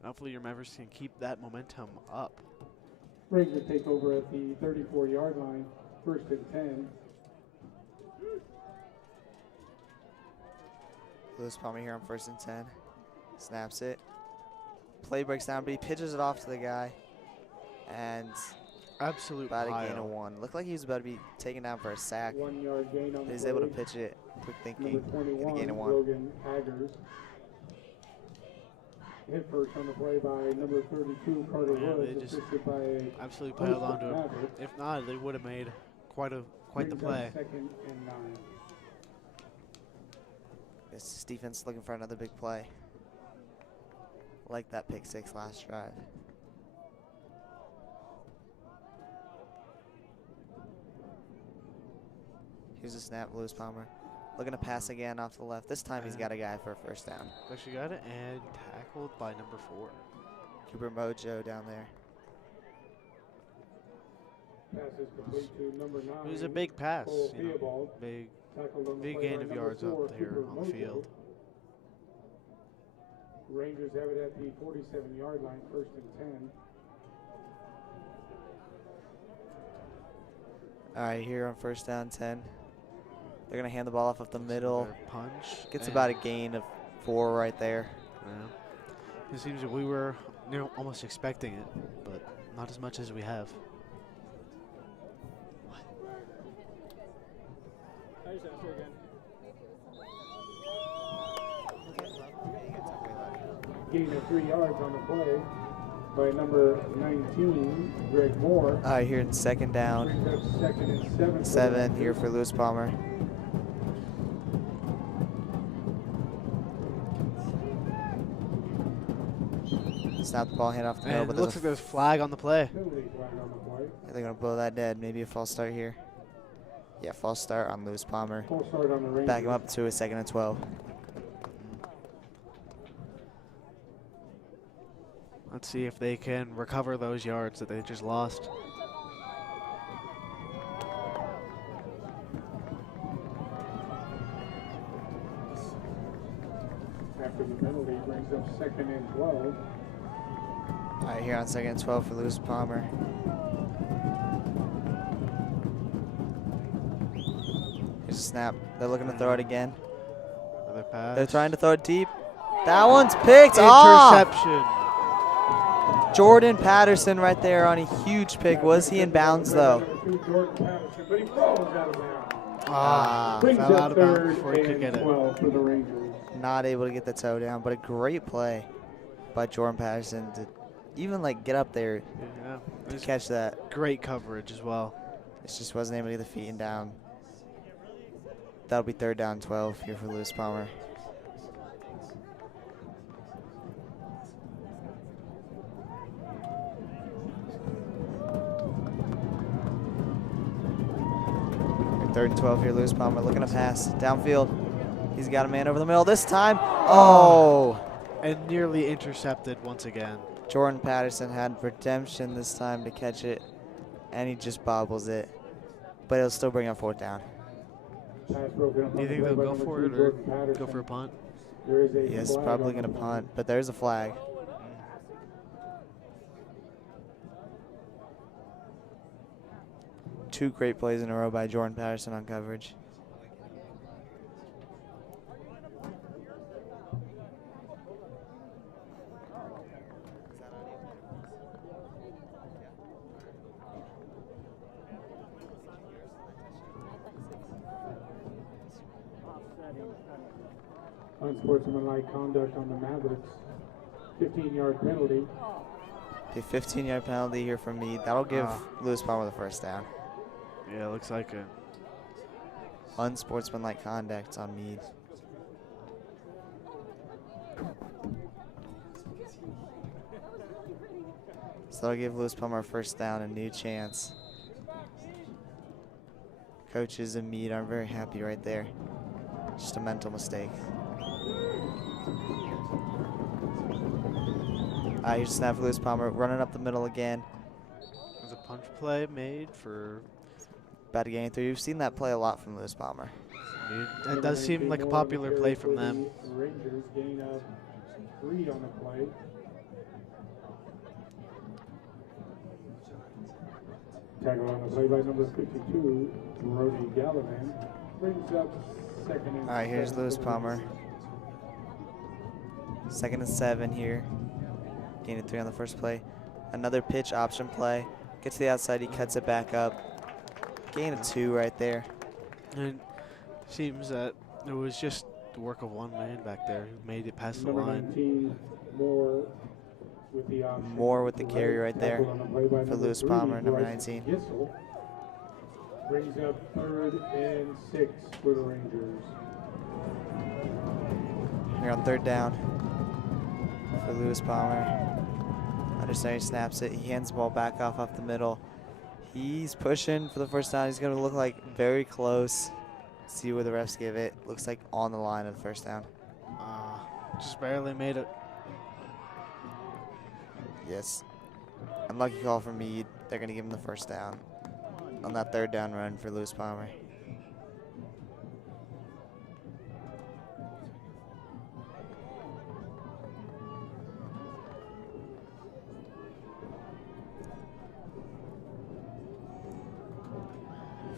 Hopefully your Mavericks can keep that momentum up. Rangers take over at the 34-yard line, 1st and 10. Lewis Palmer here on 1st and 10. Snaps it. Play breaks down, but he pitches it off to the guy. And Absolute About a gain pile. of 1. Looked like he was about to be taken down for a sack. 1 yard gain on the He's able to play. pitch it. Quick Number thinking. Get a 21, gain of 1. Logan Haggers. Hit first on the play by number 32, Carter Yeah, Woods, they just assisted by a Absolutely piled onto him. Maverick. If not, they would have made quite the Brings up play. 2nd and 9. This defense looking for another big play. Like that pick 6 last drive. Here's a snap, Lewis Palmer. Looking to pass again off the left. This time he's got a guy for a first down. Actually got it and tackled by number 4. Cooper Mojo down there. Pass is complete to number 9. It was a big pass, Cole you know, Theobald. big Tackled on the big play gain by of number yards 4, up there Cooper on the Mojo. field. Rangers have it at the 47-yard line, 1st and 10. All right, here on first down 10. They're going to hand the ball off up the middle. Their punch. Gets and- about a gain of 4 right there. Yeah. It seems that we were almost expecting it, but not as much as we have. Gain of 3 yards on the play by number 19, Greg Moore. All right, here in second down. Brings up 2nd and 7. for the 7 here Rangers. for Lewis Palmer. Snap the ball, hand off the middle, And but it looks like there's a flag on the play. Penalty flag on the play. they're going to blow that dead. Maybe a false start here. Yeah, false start on Lewis Palmer. Full start on the Rangers. Back him up to a 2nd and 12. Let's see if they can recover those yards that they just lost. After the penalty, brings up 2nd and 12. All right, here on 2nd and 12 for Lewis Palmer. Here's a snap. They're looking to throw it again. Another pass. They're trying to throw it deep. That one's picked off. Interception. Jordan Patterson right there on a huge pick. Was he in bounds though? Number 2, Jordan Patterson, but he falls out of bounds. Ah, Brings fell up out of bounds 3rd before he could and get it. 12 for the Rangers. not able to get the toe down, but a great play by Jordan Patterson to even like get up there Yeah. to It was catch that. great coverage as well. It just wasn't able to get the feet and down. That'll be 3rd down 12 here for Lewis Palmer. Third and 12 here, Lewis Palmer looking to pass downfield. He's got a man over the middle this time. Oh! And nearly intercepted once again. Jordan Patterson had redemption this time to catch it, and he just bobbles it. But it'll still bring up 4th down. Pass broken up Do on you the think play they'll by go number for 2, it or Jordan go Patterson. for a punt? There is a Yes, flag probably on going to the punt, but there's a flag. Two great plays in a row by Jordan Patterson on coverage. Unsportsmanlike conduct on the Mavericks. 15-yard penalty. A 15-yard penalty here from Mead. That'll give Lewis Palmer the 1st down. Yeah, looks like it. Unsportsmanlike conduct on Mead. So that'll give Lewis Palmer a 1st down, a new chance. Coaches and Mead aren't very happy right there. Just a mental mistake. Here's a snap for Lewis Palmer, running up the middle again. There's a punch play made for. About to gain 3. We've seen that play a lot from Lewis Palmer. It does seem like a popular play from them. Rangers gain of 3 on the play. Tackle on the play by number 52, Brody Gallivan. Brings up 2nd and All right, here's 7 Lewis for the Palmer. Rangers. 2nd and 7 here. Gain of 3 on the first play. Another pitch option play. Gets to the outside, he cuts it back up. Gain of 2 right there. And seems that it was just the work of one man back there who made it past the Number line. 19, Moore with the option. Moore with the carry right there Tackled on the play by for number Lewis 3, Palmer, number Bryce 19. Gissel. Brings up 3rd and 6 for the Rangers. Here on 3rd down for Lewis Palmer. Understudy snaps it. He hands the ball back off the middle. He's pushing for the first down. He's going to look like very close. See where the refs give it. Looks like on the line of the first down. Just barely made it. Yes. Unlucky call for Mead. They're going to give him the first down on that 3rd down run for Lewis Palmer.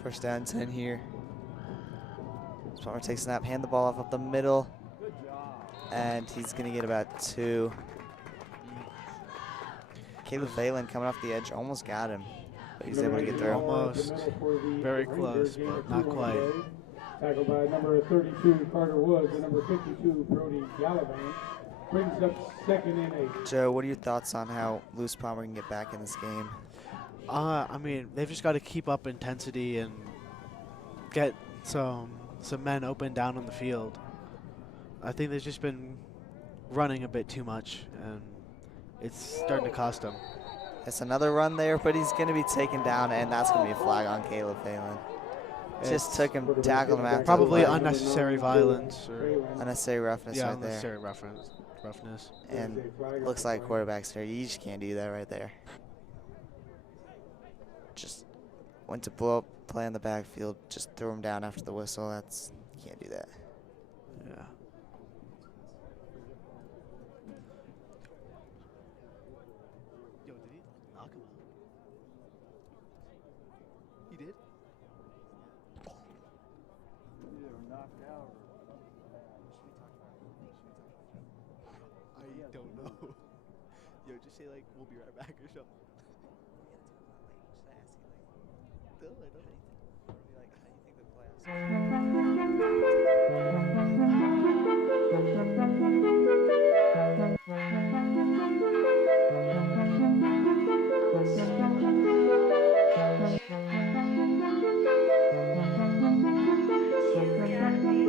First down 10 here. Palmer takes a snap, hand the ball off up the middle, and he's going to get about 2. Caleb Phelan coming off the edge, almost got him, but he's able to get through. Almost. Very close, but not quite. Tackled by number 32, Carter Woods, and number 52, Brody Gallivan. Brings up 2nd and 8. Joe, what are your thoughts on how Lewis Palmer can get back in this game? I mean, they've just got to keep up intensity and get some men open down on the field. I think they've just been running a bit too much, and it's starting to cost them. It's another run there, but he's going to be taken down, and that's going to be a flag on Caleb Phelan. Just took him, tackled him after Probably the play. unnecessary violence or Unnecessary roughness right there. unnecessary roughness. And looks like quarterback's here. You just can't do that right there. Just went to blow up play on the backfield, just threw him down after the whistle. That's, you can't do that. Yeah. Yo, did he knock him out? He did? I don't know. Yo, just say like, we'll be right back or something. No, I don't. You got me down again.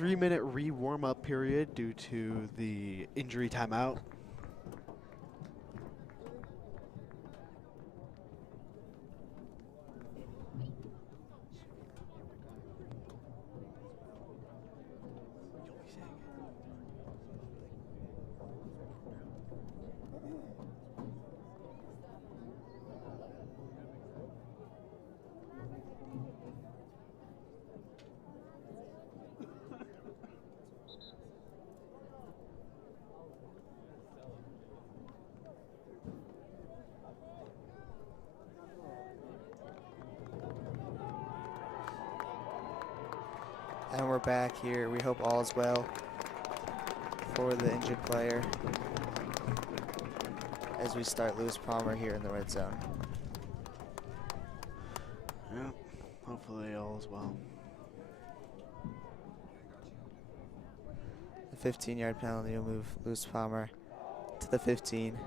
3-minute re-warm-up period due to the injury timeout. And we're back here. We hope all is well for the injured player as we start Lewis Palmer here in the red zone. Yeah, hopefully all is well. The 15-yard penalty will move Lewis Palmer to the 15.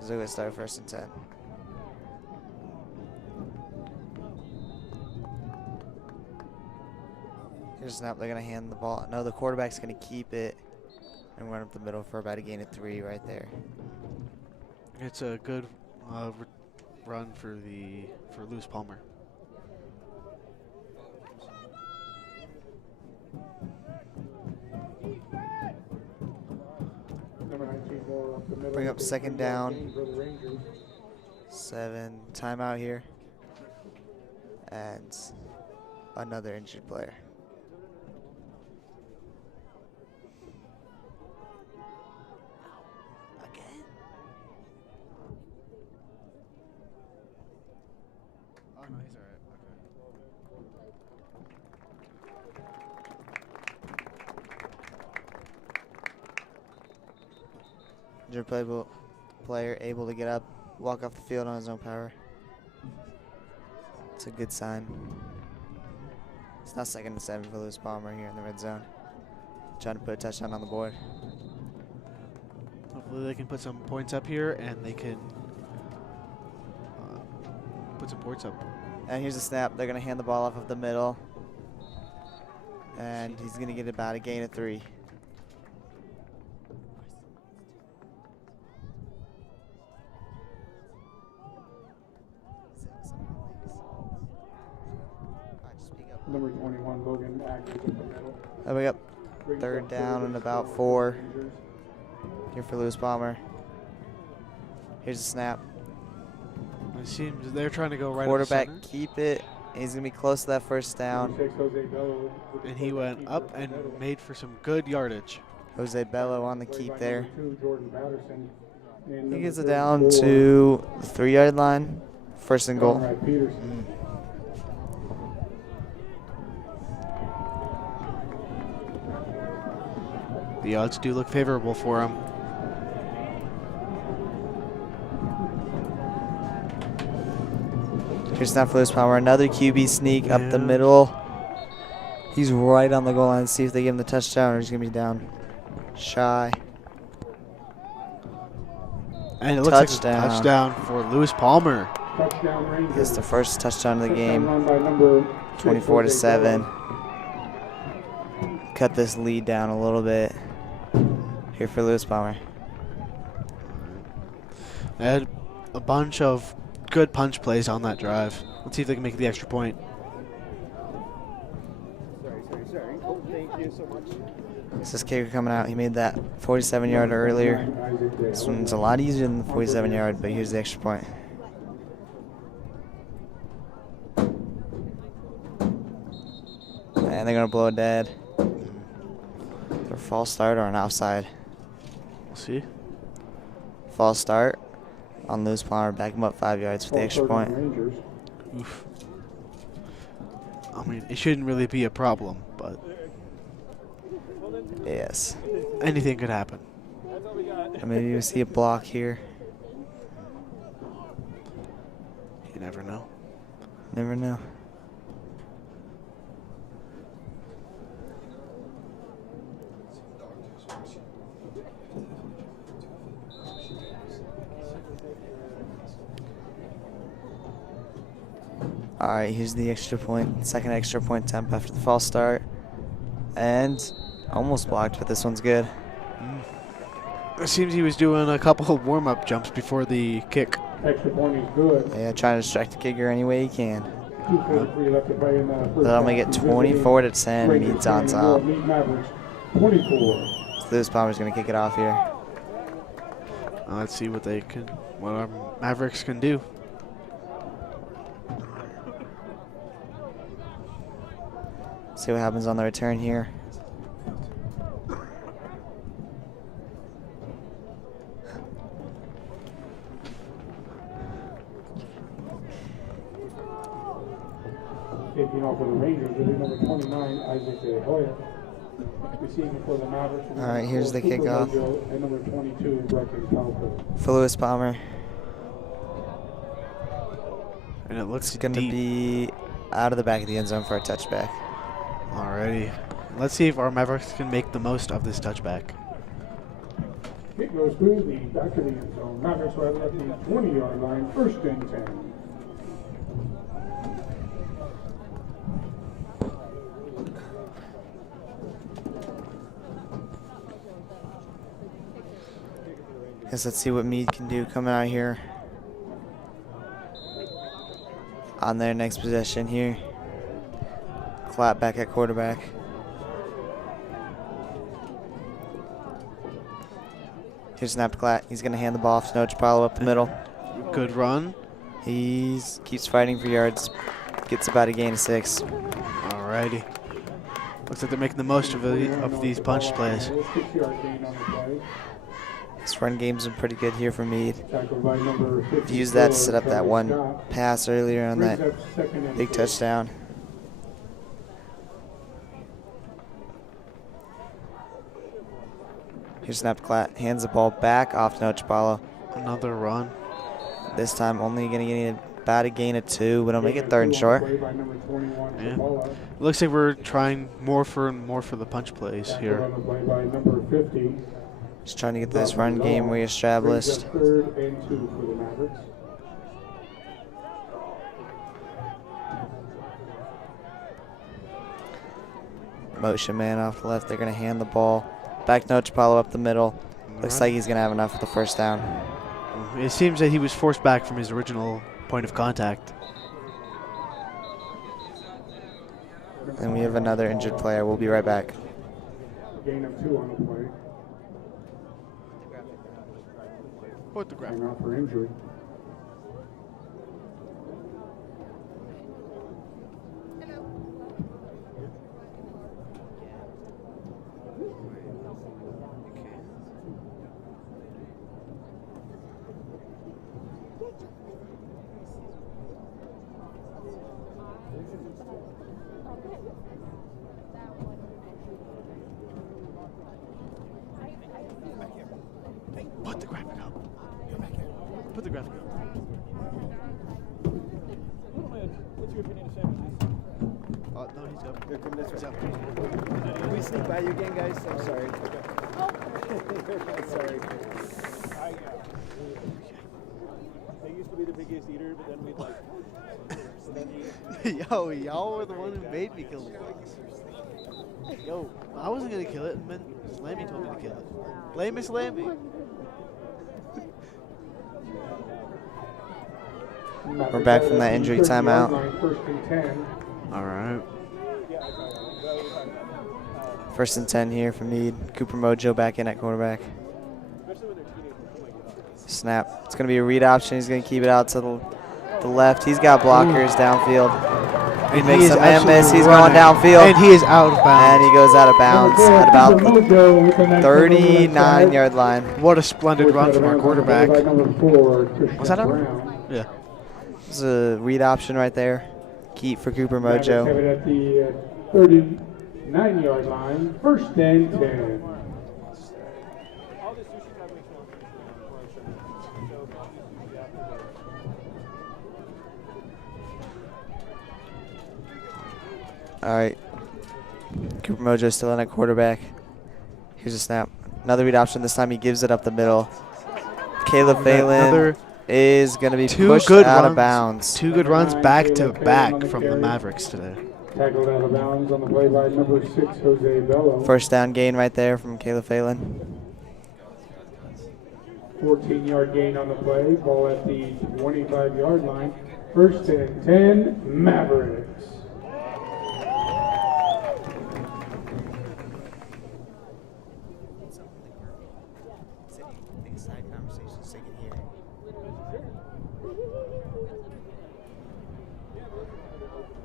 As we're going to start 1st and 10. Here's a snap. They're going to hand the ball. No, the quarterback's going to keep it and run up the middle for about a gain of 3 right there. It's a good run for Lewis Palmer. Number 19 ball up the middle. Bring up 2nd down. Gain for the Rangers. 7. Timeout here. And another injured player. Again? Oh, no, he's all right. Injured player able to get up, walk off the field on his own power. It's a good sign. It's now 2nd and 7 for Lewis Palmer here in the red zone. Trying to put a touchdown on the board. Hopefully they can put some points up here, and they can put some points up. And here's a snap. They're going to hand the ball off of the middle. And he's going to get about a gain of 3. Number 21, Logan active in the middle. Coming up 3rd down and about 4 here for Lewis Palmer. Here's a snap. It seems they're trying to go right Quarterback up the center, keep it. He's going to be close to that 1st down. Number 6, Jose Bello with the and he went keeper up in and the middle. made for some good yardage. Jose Bello on the Played keep by there. number 2, Jordan Patterson. And He number gets it 34, down to the 3-yard line. 1st and goal. Conrad Peterson. The odds do look favorable for him. Here's snap for Lewis Palmer. Another QB sneak up the Yeah. middle. He's right on the goal line. See if they give him the touchdown or he's going to be down shy. And it looks like Touchdown. a touchdown for Lewis Palmer. Touchdown Rangers. Gets the first touchdown of the Touchdown game. run by number 6, 24 to Jose 7. Bello. Cut this lead down a little bit here for Lewis Palmer. They had a bunch of good punch plays on that drive. Let's see if they can make the extra point. This is kicker coming out. He made that 47-yard earlier. This one's a lot easier than the 47-yard, but here's the extra point. And they're going to blow it dead. For a false start or an offside. We'll see. False start on Lewis Palmer. Back him up 5 yards for the extra False start point. on Rangers. Oof. I mean, it shouldn't really be a problem, but Yes. anything could happen. And maybe you see a block here. You never know. Never know. All right, here's the extra point, second extra point attempt after the false start. And almost blocked, but this one's good. It seems he was doing a couple of warm-up jumps before the kick. Extra point is good. Yeah, trying to distract the kicker any way he can. 2:43 left to play in the first That'll make half. it 24 to 10. Rangers Mead's on winning. top. Mead Mavericks 24. So Lewis Palmer's gonna kick it off here. Let's see what our Mavericks can do. See what happens on the return here. Taking off for the Rangers will be number 29, Isaac De Hoya. Receiving for the Mavericks. All right, here's the Cooper kickoff. Mojo, and number 22, Brecken Calco. For Lewis Palmer. And it looks It's going to deep. be out of the back of the end zone for a touchback. Alrighty. Let's see if our Mavericks can make the most of this touchback. Kick goes through the back of the end zone. Mavericks right at the 20-yard line, first and 10. Guess let's see what Mead can do coming out here on their next possession here. Clap back at quarterback. Here's snap to Clap. He's going to hand the ball off to Noach Paulo up the middle. Good run. He keeps fighting for yards. Gets about a gain of 6. Alrighty. Looks like they're making the most of these punch plays. 6-yard gain on the play. This run game's been pretty good here for Mead. Tackled by number 54, Used that to set up that Travis one Scott. pass earlier on Brings that up second and big 4. touchdown. Here's snap to Clap. Hands the ball back off to Noach Paulo. Another run. This time only going to get about a gain of 2, but it'll make it Gain third of and 2 on short. the play by number 21, Yeah. Zabala. Looks like we're trying more for the punch plays Tackled here. on the play by number 50. Just trying to get this run game reestablished. Brings up third and 2 for the Mavericks. Motion man off the left. They're going to hand the ball back to Noach Paulo up the middle. Looks like he's going to have enough for the first down. It seems that he was forced back from his original point of contact. And we have another injured player. We'll be right back. Gain of 2 on the play. Put the Came out for injury. Put the graphic up. Put the graphic up. What's your opinion of sandwiches? Oh, no, he's up. They're coming this He's way. up. Can we sneak by you again, guys? I'm sorry. Sorry. They used to be the biggest eater, but then we'd like. Yo, y'all were the one who made me kill it. Yo, I wasn't gonna kill it, and then Slammy told me to kill it. Blame Miss Slammy. We're back from that injury timeout. First and 10. All right. First and 10 here for Mead. Cooper Mojo back in at quarterback. Snap. It's going to be a read option. He's going to keep it out to the left. He's got blockers downfield. He makes a man miss. He's going downfield. And he is out of And bounds. he goes out of bounds at about the Mojo with the next 39-yard line. What a splendid run from our quarterback. By number 4, Christian Was that a Brown. Yeah. It's a read option right there. Keep for Cooper Mavericks have Mojo. it at the 39-yard line. First and 10. All right. Cooper Mojo still in at quarterback. Here's a snap. Another read option. This time he gives it up the middle. Caleb Phelan. Another is going to be Two pushed good out runs. of bounds. Two good runs back to back from the Mavericks today. Tackled out of bounds on the play by number 6, Jose Bello. First down gain right there from Caleb Phelan. 14-yard gain on the play. Ball at the 25-yard line. First and 10, Mavericks.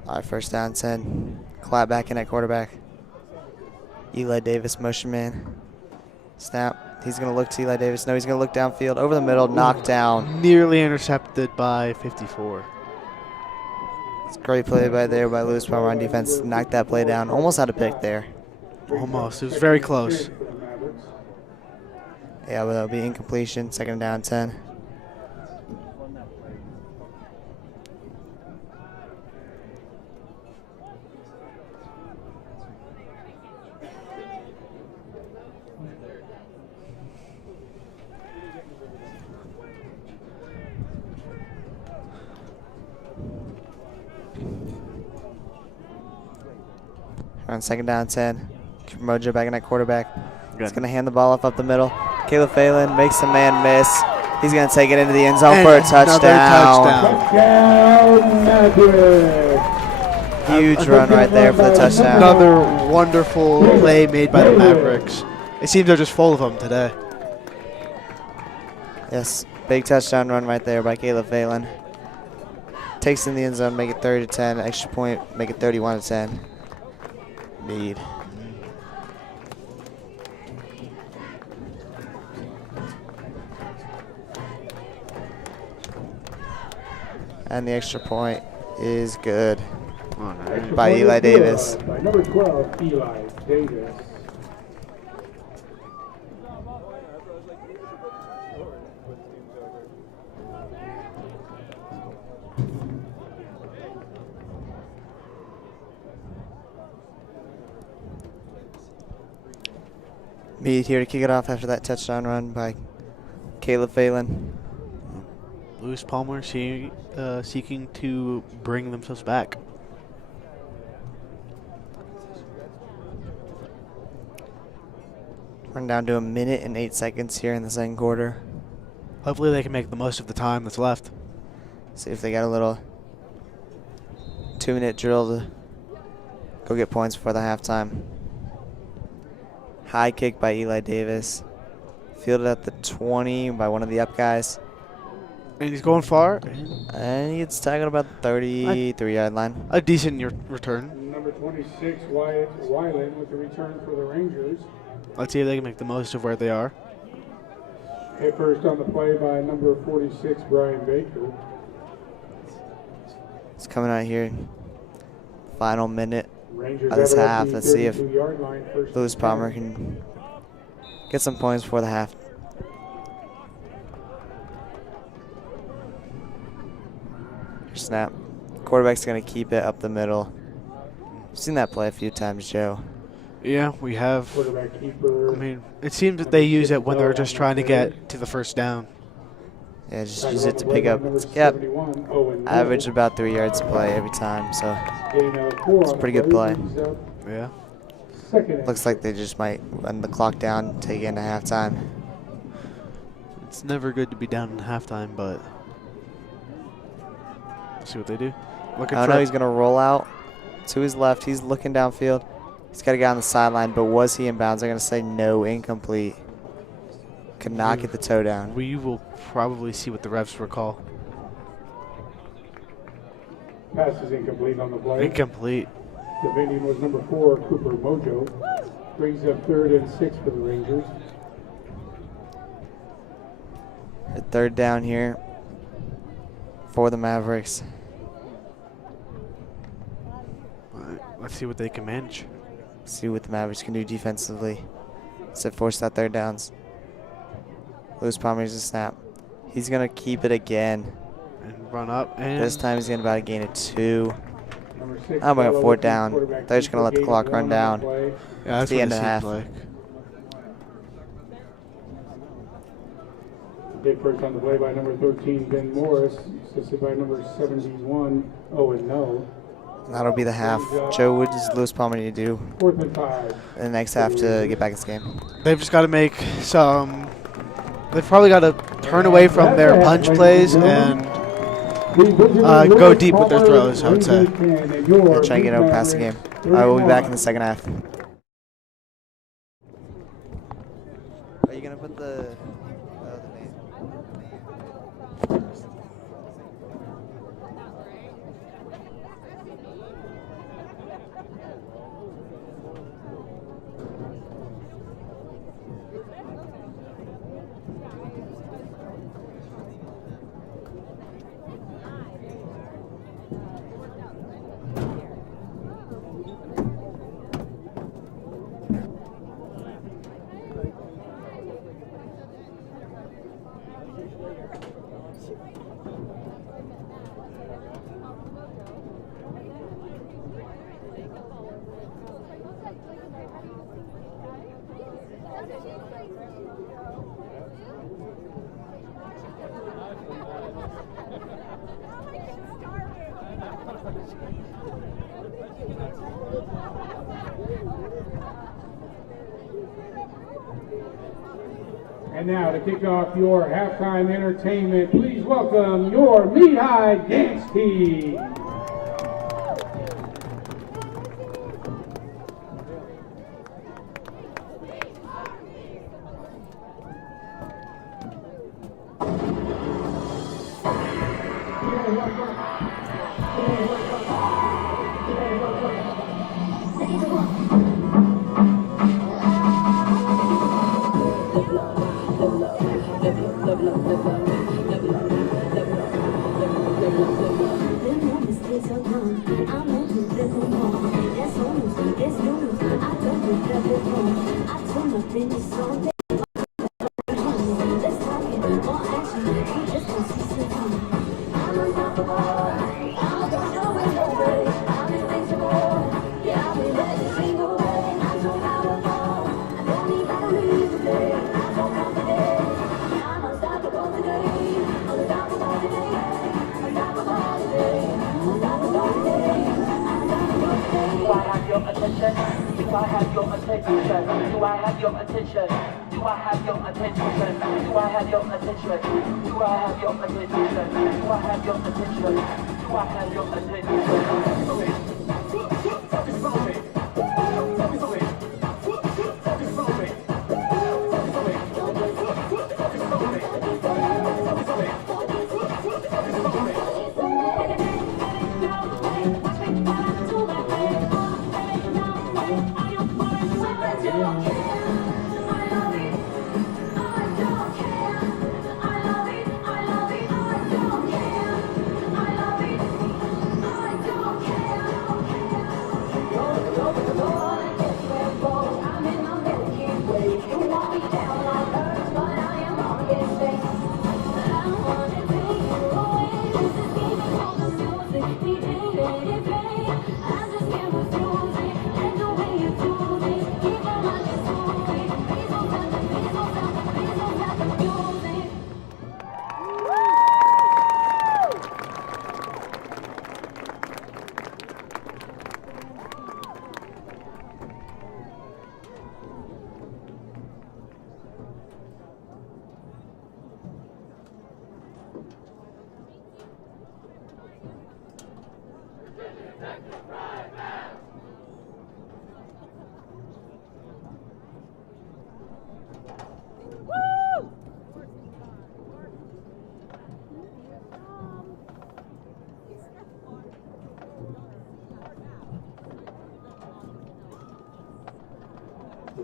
All right, first down 10. Clap back in at quarterback. Eli Davis, motion man. Snap. He's going to look to Eli Davis. No, he's going to look downfield. Over the middle, knocked down. Nearly intercepted by 54. It's a great play by Lewis Palmer on defense. Knocked that play down. Almost had a pick there. Almost. It was very close. Yeah, but that'll be incompletion. Second down 10. On second down 10. Mojo back in at quarterback. He's going to hand the ball off up the middle. Caleb Phelan makes the man miss. He's going to take it into the end zone for a touchdown. Huge run right there for the touchdown. Another wonderful play made by the Mavericks. It seems they're just full of them today. Yes, big touchdown run right there by Caleb Phelan. Takes in the end zone, make it 30-10. Extra point, make it 31-10. Mead. And the extra point is good by Eli Davis. By number 12, Eli Davis. Mead here to kick it off after that touchdown run by Caleb Phelan. Lewis Palmer seeking to bring themselves back. Run down to a minute and 8 seconds here in the second quarter. Hopefully they can make the most of the time that's left. See if they got a little 2-minute drill to go get points before the halftime. High kick by Eli Davis. Fielded at the 20 by one of the up guys. And he's going far. And he gets tackled about the 33-yard line. A decent return. Number 26, Wyatt Weiland with the return for the Rangers. Let's see if they can make the most of where they are. Hit first on the play by number 46, Brian Baker. It's coming out here. Final minute Rangers of this have it at half. the Let's see if 32-yard line, first Lewis and Palmer 10. can get some points before the half. Snap. Quarterback's going to keep it up the middle. I've seen that play a few times, Joe. Yeah, we have. Quarterback keeper. I mean, it seems that they use it when they're just trying to get to the first down. Yeah, just use it to pick up. Yep. Average about 3 yards a play every time, so it's a pretty good play. Yeah. Looks like they just might run the clock down, take it into halftime. It's never good to be down in halftime, but let's see what they do. I know he's going to roll out to his left. He's looking downfield. He's got a guy on the sideline, but was he in bounds? I'm going to say no, incomplete. Could not get the toe down. We will probably see what the refs recall. Pass is incomplete on the play. Incomplete. Defending was number 4, Cooper Mojo. Brings up 3rd and 6 for the Rangers. A third down here for the Mavericks. All right, let's see what they can manage. See what the Mavericks can do defensively. So force that third downs. Lewis Palmer's a snap. He's going to keep it again. And run up. And This time he's going to about a gain of 2. Number 6, I'm going to Bello 4th down. quarterback They're just going to let the keeper, clock gain of run 1 on down. the play. yeah, that's the what end it of half. seems like. Hit first on the play by number 13, Ben Morris, assisted by number 71, Owen No. That'll be the half. Joe, what does Lewis Palmer need to do 4th and 5. in the next half to get back in this game? They've just got to make some. They've probably got to turn away from their punch plays and go deep with their throws, I would say. They'll try and get out past the game. All right, we'll be back in the second half. Are you going to put the name? And now to kick off your halftime entertainment, please welcome your Mead High dance team.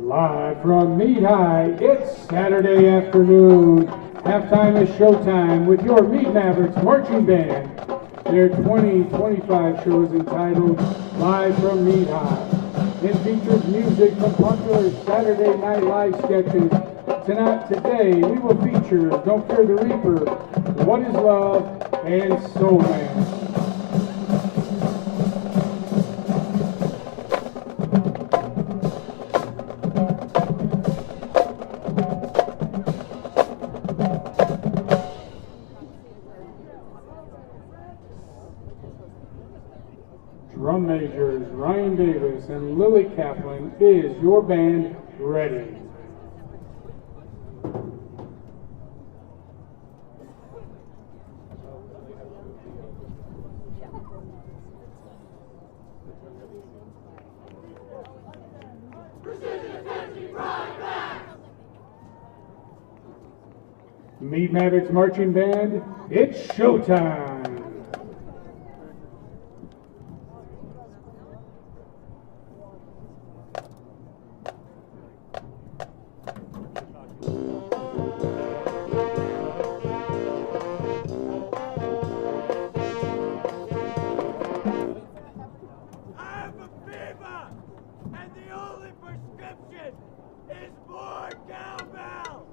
Live from Mead High, it's Saturday afternoon. Halftime is showtime with your Mead Mavericks Marching Band. Their 2025 show is entitled Live from Mead High. It features music from popular Saturday Night Live sketches. Today, we will feature Don't Fear the Reaper, What is Love, and Soul Man. Drum majors Ryan Davis and Lily Kaplan, is your band ready? Mead Mavericks Marching Band, it's showtime! I have a fever, and the only prescription is more cowbell!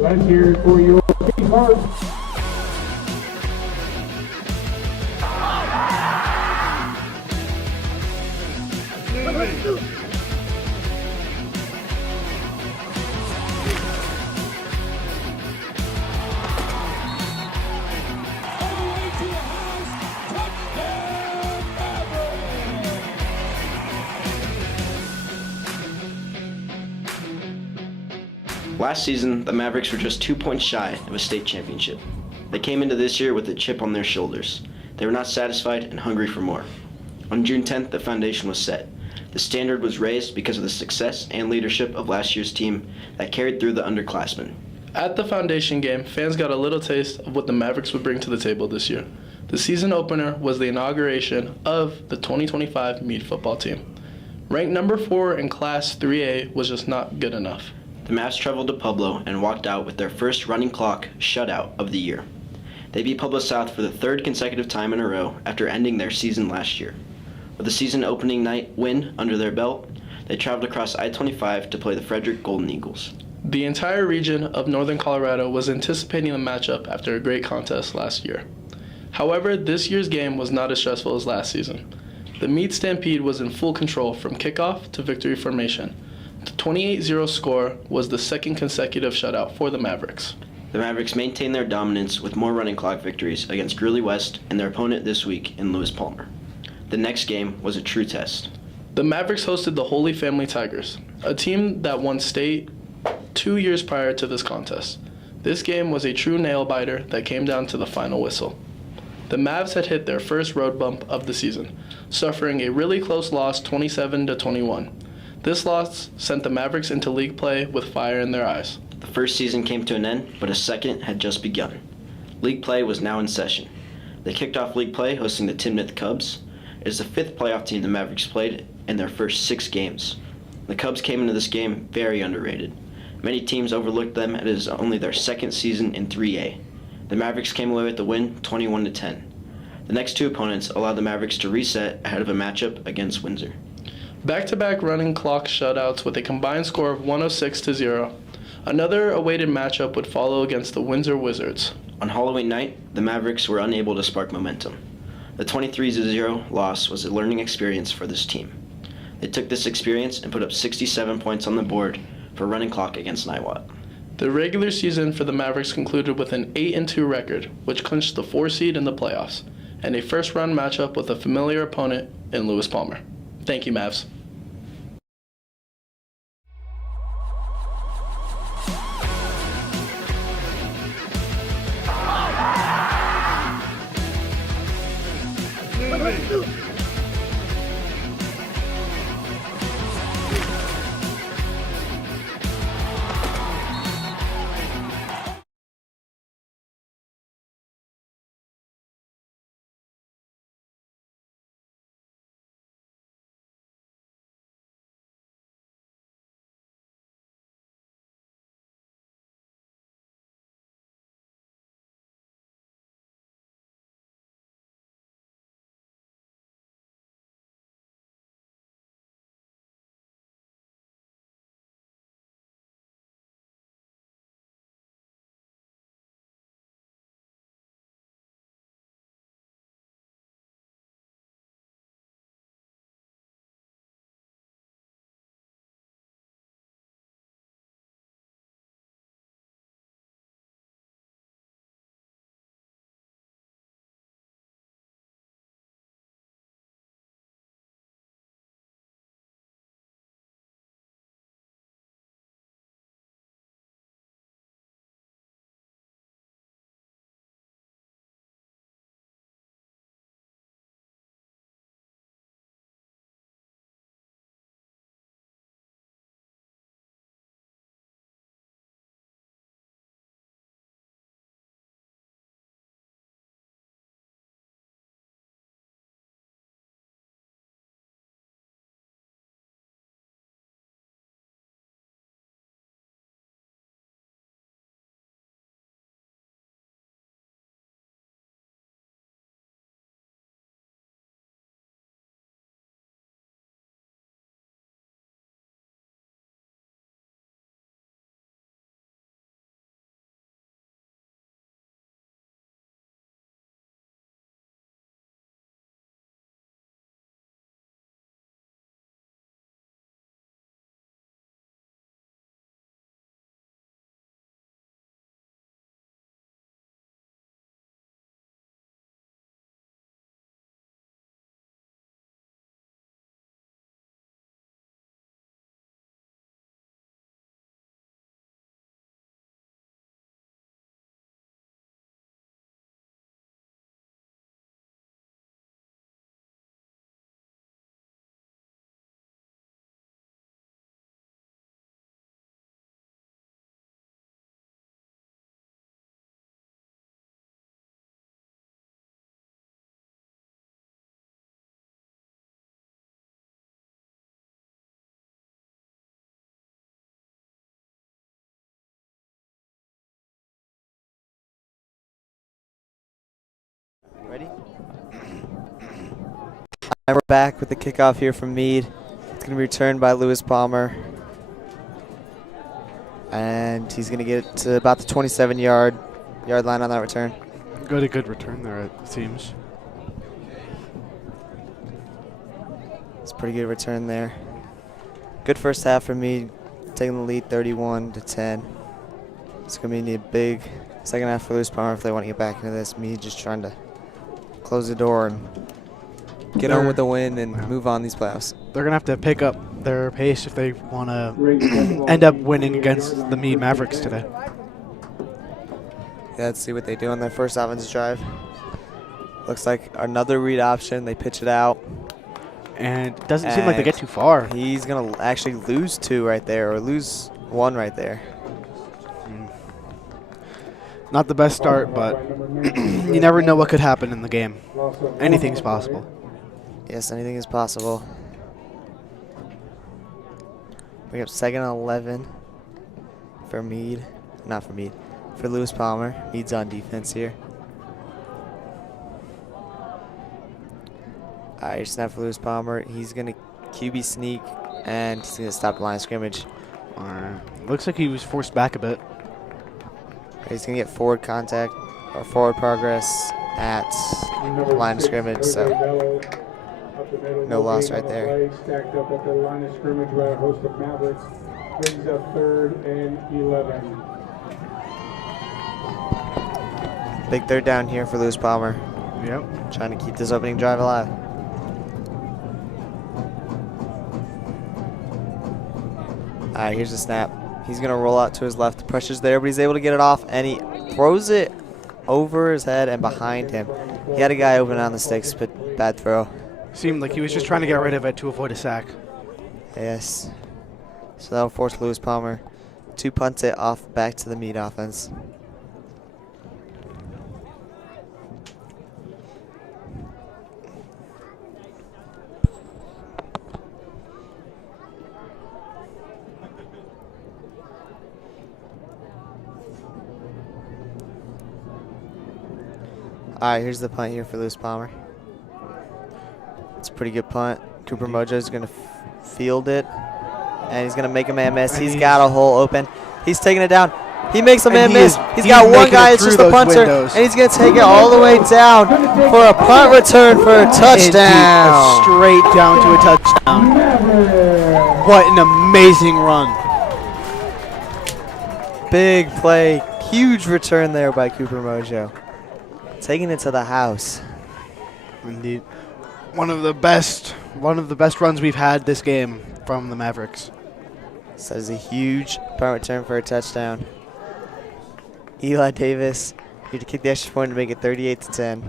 Let's hear it for your team mark. Last season, the Mavericks were just 2 points shy of a state championship. They came into this year with a chip on their shoulders. They were not satisfied and hungry for more. On June 10th, the foundation was set. The standard was raised because of the success and leadership of last year's team that carried through the underclassmen. At the foundation game, fans got a little taste of what the Mavericks would bring to the table this year. The season opener was the inauguration of the 2025 Mead football team. Ranked number 4 in Class 3A was just not good enough. The Mavs traveled to Pueblo and walked out with their first running clock shutout of the year. They beat Pueblo South for the third consecutive time in a row after ending their season last year. With the season opening night win under their belt, they traveled across I-25 to play the Frederick Golden Eagles. The entire region of northern Colorado was anticipating the matchup after a great contest last year. However, this year's game was not as stressful as last season. The Mead Stampede was in full control from kickoff to victory formation. The 28-0 score was the second consecutive shutout for the Mavericks. The Mavericks maintained their dominance with more running clock victories against Greeley West and their opponent this week in Lewis Palmer. The next game was a true test. The Mavericks hosted the Holy Family Tigers, a team that won state 2 years prior to this contest. This game was a true nail-biter that came down to the final whistle. The Mavs had hit their first road bump of the season, suffering a really close loss 27-21. This loss sent the Mavericks into league play with fire in their eyes. The first season came to an end, but a second had just begun. League play was now in session. They kicked off league play hosting the Timnath Cubs. It is the 5th playoff team the Mavericks played in their first 6 games. The Cubs came into this game very underrated. Many teams overlooked them, and it is only their second season in 3A. The Mavericks came away with the win 21-10. The next 2 opponents allowed the Mavericks to reset ahead of a matchup against Windsor. Back-to-back running clock shutouts with a combined score of 106-0. Another awaited matchup would follow against the Windsor Wizards. On Halloween night, the Mavericks were unable to spark momentum. The 23-0 loss was a learning experience for this team. They took this experience and put up 67 points on the board for running clock against Niwot. The regular season for the Mavericks concluded with an 8-2 record, which clinched the 4 seed in the playoffs, and a first-round matchup with a familiar opponent in Lewis Palmer. Thank you, Mavs. Ready? And we're back with the kickoff here from Mead. It's going to be returned by Lewis Palmer. And he's going to get it to about the 27-yard line on that return. Got a good return there, it seems. It's a pretty good return there. Good first half for Mead, taking the lead 31-10. It's going to be a big second half for Lewis Palmer if they want to get back into this. Mead just trying to close the door and get on with the win and move on these playoffs. They're going to have to pick up their pace if they want to end up winning against the Mead Mavericks today. Yeah, let's see what they do on their first offensive drive. Looks like another read option. They pitch it out. And it doesn't seem like they get too far. He's going to actually lose 2 right there, or lose 1 right there. Not the best start, but you never know what could happen in the game. Anything's possible. Yes, anything is possible. We have 2nd and 11 for Mead. Not for Mead. For Lewis Palmer. Mead's on defense here. Alright, snap for Lewis Palmer. He's going to QB sneak, and he's going to stop the line of scrimmage. Looks like he was forced back a bit. He's going to get forward contact, or forward progress at line of scrimmage, so no loss right there. Stacked up at the line of scrimmage by a host of Mavericks. Brings up 3rd and 11. Big 3rd down here for Lewis Palmer. Yep. Trying to keep this opening drive alive. All right, here's the snap. He's going to roll out to his left. The pressure's there, but he's able to get it off, and he throws it over his head and behind him. He had a guy open on the sticks, but bad throw. Seemed like he was just trying to get rid of it to avoid a sack. Yes. So that'll force Lewis Palmer to punt it off back to the Mead offense. All right, here's the punt here for Lewis Palmer. It's a pretty good punt. Cooper Mojo's going to field it, and he's going to make a man miss. He's got a hole open. He's taking it down. He makes a man miss. He's got one guy. It's just the punter, and he's going to take it all the way down for a punt return for a touchdown. Straight down to a touchdown. What an amazing run. Big play. Huge return there by Cooper Mojo. Taking it to the house. Indeed. One of the best runs we've had this game from the Mavericks. So that is a huge punt return for a touchdown. Eli Davis here to kick the extra point to make it 38-10.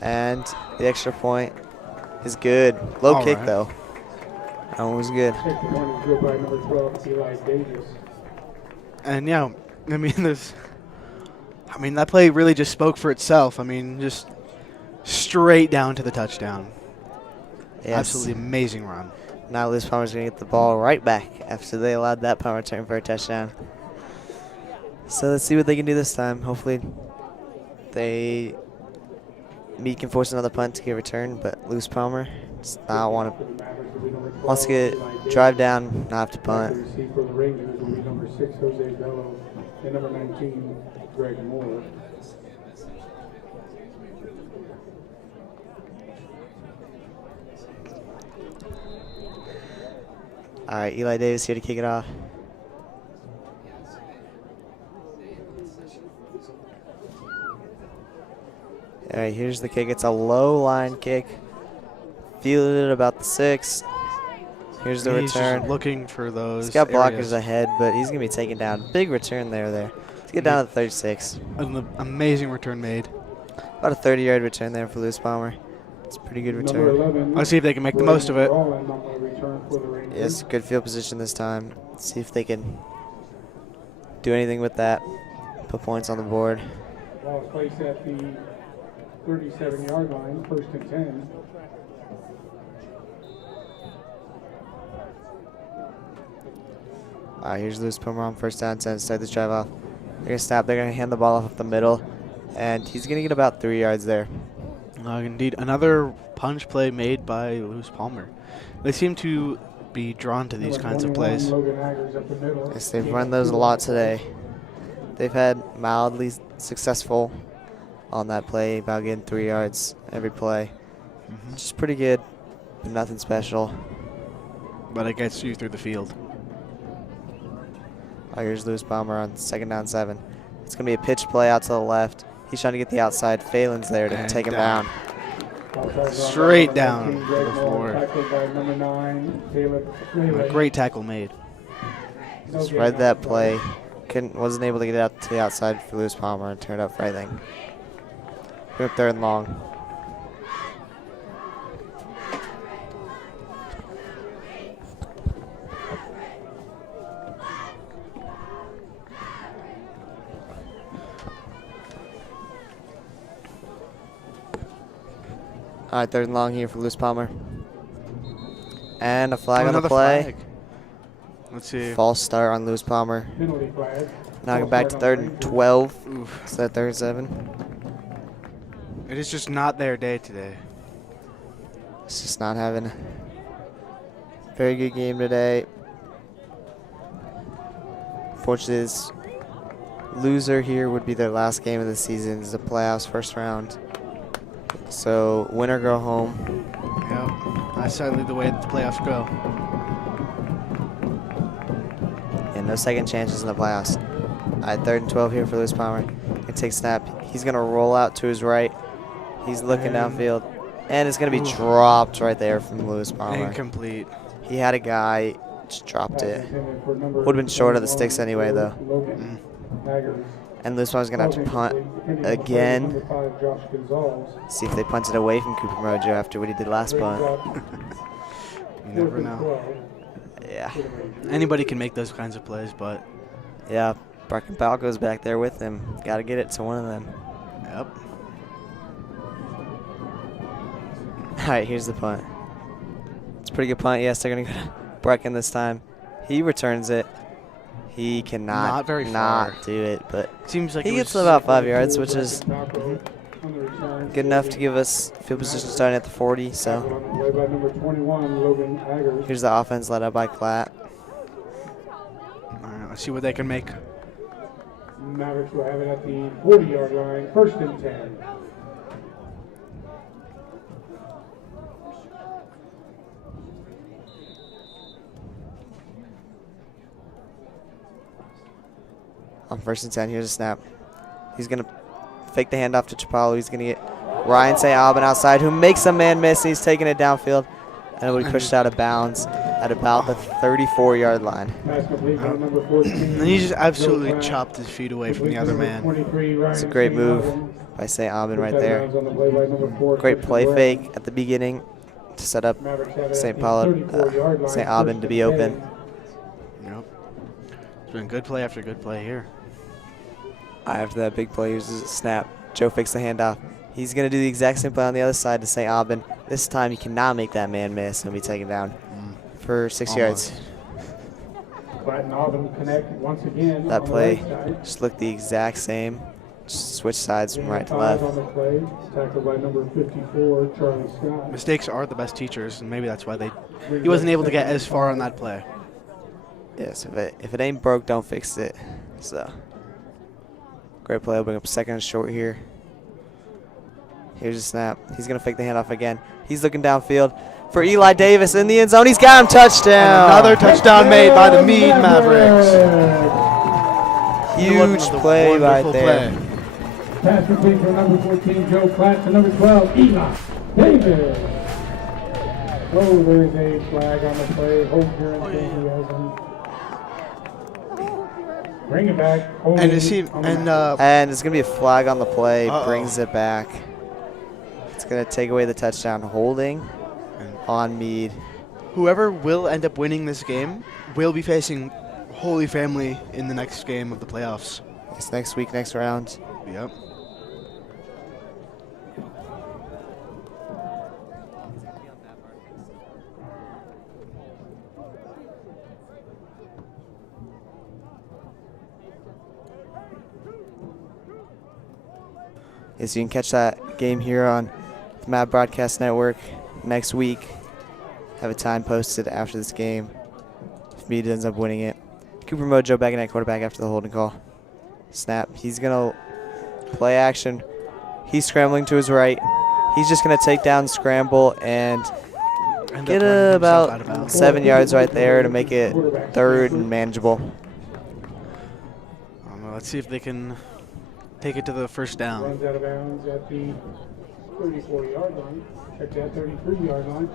And the extra point is good. Low kick though. That one was good. Extra point is good by number 12, Eli Davis. And yeah, that play really just spoke for itself. Just straight down to the touchdown. Yes. Absolutely amazing run. Now Lewis Palmer's going to get the ball right back after they allowed that punt return for a touchdown. So let's see what they can do this time. Hopefully Mead can force another punt to get a return, but Lewis Palmer does not wants to get drive down, not have to punt. For the Rangers will be number 6, Jose Bello, and number 19, Greg Moore. All right, Eli Davis here to kick it off. All right, here's the kick. It's a low line kick. Fielded about the 6. Here's the He's return. just looking for those. He's got blockers areas. ahead, but he's going to be taken down. Big return there. Let's get down to the 36. An amazing return made. About a 30-yard return there for Lewis Palmer. It's a pretty good return. Let's see if they can make the most of it. Yes, good field position this time. Let's see if they can do anything with that. Put points on the board. Ball is placed at the 37-yard line, 1st and 10. All right, here's Lewis Palmer on 1st down, 10. Start this drive off. They're going to snap. They're going to hand the ball off up the middle. And he's going to get about 3 yards there. Indeed, another punch play made by Lewis Palmer. They seem to be drawn to these kinds of plays. Yes, they've run those a lot today. They've had mildly successful on that play, about getting 3 yards every play. Which is pretty good, but nothing special. But it gets you through the field. Oh, here's Lewis Palmer on 2nd down 7. It's going to be a pitch play out to the left. He's trying to get the outside. Phelan's there to And take him down. Straight down to the floor. A great tackle made. Just read that play. Wasn't able to get it out to the outside for Lewis Palmer and turned up for everything. We're up 3rd and long. All right, 3rd and long here for Lewis Palmer. And a flag on the play. Flag. Let's see. False start on Lewis Palmer. Penalty flag. Now get back to 3rd and 12. Oof. Is that 3rd and 7? It is just not their day today. It's just not having a very good game today. Fortunately, this loser here would be their last game of the season. It's the playoffs, 1st round. So win or go home. Yep. That's sadly the way the playoffs go. And no second chances in the playoffs. All right, 3rd and 12 here for Lewis Palmer. It takes snap. He's going to roll out to his right. He's looking downfield. And it's going to be dropped right there from Lewis Palmer. Incomplete. He had a guy, just dropped it. Would have been short of the sticks anyway, though. And Lewis Palmer's going to have to punt again. See if they punt it away from Cooper Mojo after what he did last punt. You never know. Yeah. Anybody can make those kinds of plays, but Yeah, Bracken Powell goes back there with him. Got to get it to one of them. yep. All right, here's the punt. It's a pretty good punt. Yes, they're going to go to Bracken this time. He returns it. He cannot Not very far. do it, but Seems like he it gets was about 5 yards, which is good enough to give us field position starting at the 40. So here's the offense led up by Klatt. All right, let's see what they can make. Mavericks will have it at the 40-yard line, 1st and 10. On 1st and 10, here's a snap. He's going to fake the handoff to Chapalo. He's going to get Ryan St. Albin outside, who makes a man miss. He's taking it downfield, and it'll be pushed out of bounds at about the 34-yard line. And he just absolutely chopped his feet away from the other man. It's a great move by St. Albin right there. Great play fake at the beginning to set up St. Albin to be open. Yep. It's been good play after good play here. After that big play, here's a snap. Joe fakes the handoff. He's going to do the exact same play on the other side to St. Albin. This time he cannot make that man miss. He'll be taken down for 6 yards. That play just looked the exact same. Just switch sides from right to left. Mistakes are the best teachers, and maybe that's why he wasn't able to get as far on that play. Yes, if it ain't broke, don't fix it. So, great play. We'll bring up 2nd and short here. Here's a snap. He's going to fake the handoff again. He's looking downfield for Eli Davis in the end zone. He's got him. Touchdown. And another touchdown made by the Mead Mavericks. Huge play right there. Play. Pass complete from number 14, Joe Klatt, to number 12, Eli Davis. Oh, there's a flag on the play. Hold your enthusiasm. Bring it back. And it's it's going to be a flag on the play. Brings it back. It's going to take away the touchdown. Holding on Mead. whoever will end up winning this game will be facing Holy Family in the next game of the playoffs. It's next week, next round. Yep. Yes, you can catch that game here on the Mad Broadcast Network next week. Have a time posted after this game if Mead ends up winning it. Cooper Mojo back in at quarterback after the holding call. Snap. He's going to play action. He's scrambling to his right. He's just going to take down, scramble, and get about 7 yards right there to make it third and manageable. Let's see if they can take it to the first down. Runs out of bounds at the 34-yard line. Check that 33-yard line.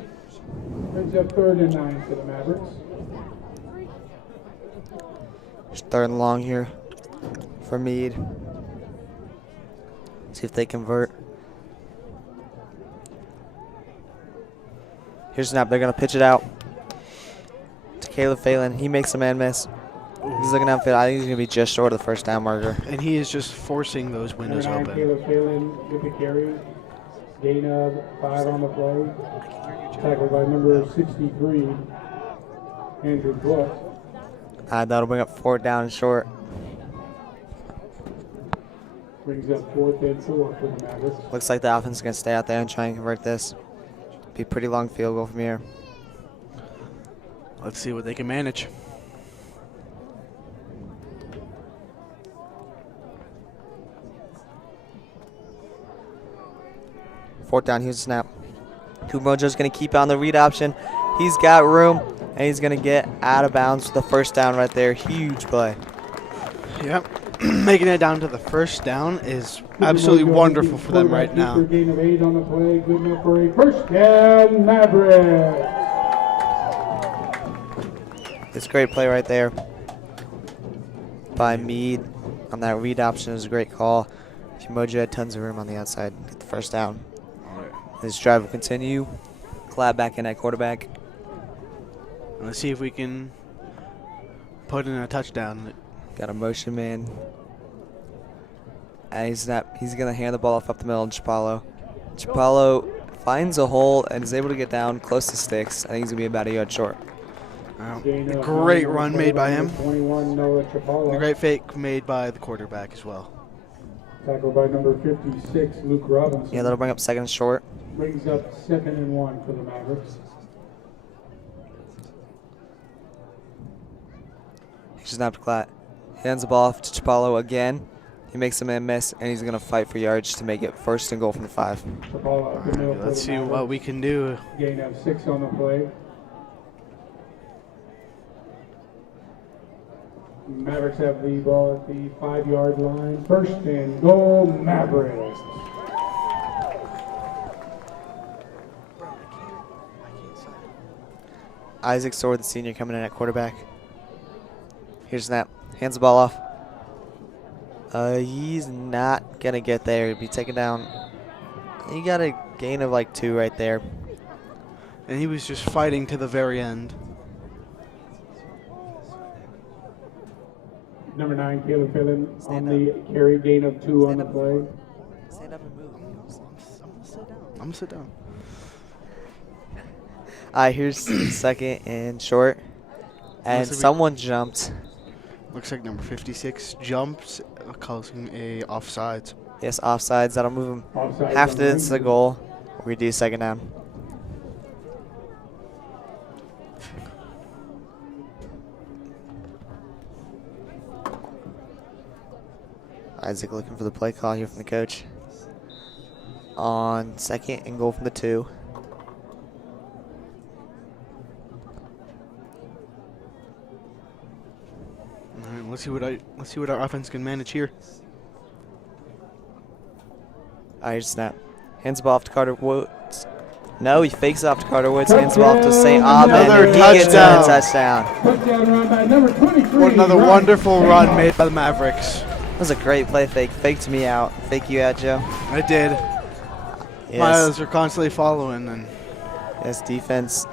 Brings up 3rd and 9 for the Mavericks. Just 3rd and long here for Mead. See if they convert. Here's snap. They're going to pitch it out to Caleb Phelan. He makes a man miss. He's looking downfield. I think he's going to be just short of the first down marker. And he is just forcing those windows Number 9, open. Caleb Phelan with the carry. Gain of 5 on the play. Tackled by number 63, Andrew Bush. That'll bring up 4th down and short. Brings up 4th and 4 for the Mavericks. Looks like the offense is going to stay out there and try and convert this. Be a pretty long field goal from here. Let's see what they can manage. Fourth down, here's a snap. Mojo's going to keep on the read option. He's got room, and he's going to get out of bounds for the first down right there. Huge play. Yep. Making it down to the first down is absolutely wonderful for them right now. Gain of 8 on the play. Good enough for a first down, Mavericks. It's a great play right there by Mead on that read option. It was a great call. Mojo had tons of room on the outside. Get the first down. This drive will continue. Clap back in at quarterback. Let's see if we can put in a touchdown. Got a motion man. And he's going to hand the ball off up the middle to Chapalo. Chapalo finds a hole and is able to get down close to sticks. I think he's going to be about a yard short. A great run made by him. 21, Noah Chapalo. A great fake made by the quarterback as well. Tackled by number 56, Luke Robinson. Yeah, that'll bring up 2nd and short. Brings up 2nd and 1 for the Mavericks. He snapped to Klatt. Hands the ball off to Chapalo again. He makes a man miss, and he's going to fight for yards to make it 1st and goal from the 5. Chapalo up the middle for Let's the see Mavericks. what we can do. Gain of 6 on the play. Mavericks have the ball at the 5-yard line. 1st and goal, Mavericks. Isaac Sword, the senior, coming in at quarterback. Here's snap. Hands the ball off. He's not going to get there. He'll be taken down. He got a gain of like 2 right there. And he was just fighting to the very end. Number 9, Caleb Phelan on the carry. Gain of 2 on the play. Stand up and move. I'm going to sit down. Here's 2nd and short. And someone jumped. Looks like number 56 jumps, causing a offsides. Yes, offsides. That'll move him Offsides half on the distance to the goal. We do 2nd down. Isaac looking for the play call here from the coach. On 2nd and goal from the 2. All right, let's see what our offense can manage here. Here's snap. Hands the ball off to Carter Woods. No, he fakes it off to Carter Woods. Hands the ball off to St. Ahmed. Another And he gets in a touchdown. Touchdown run by number 23. Another Ryan wonderful St. run made by the Mavericks. That was a great play fake. Faked me out. Fake you out, Joe. I did. Yes. My eyes are constantly following, and Yes, defense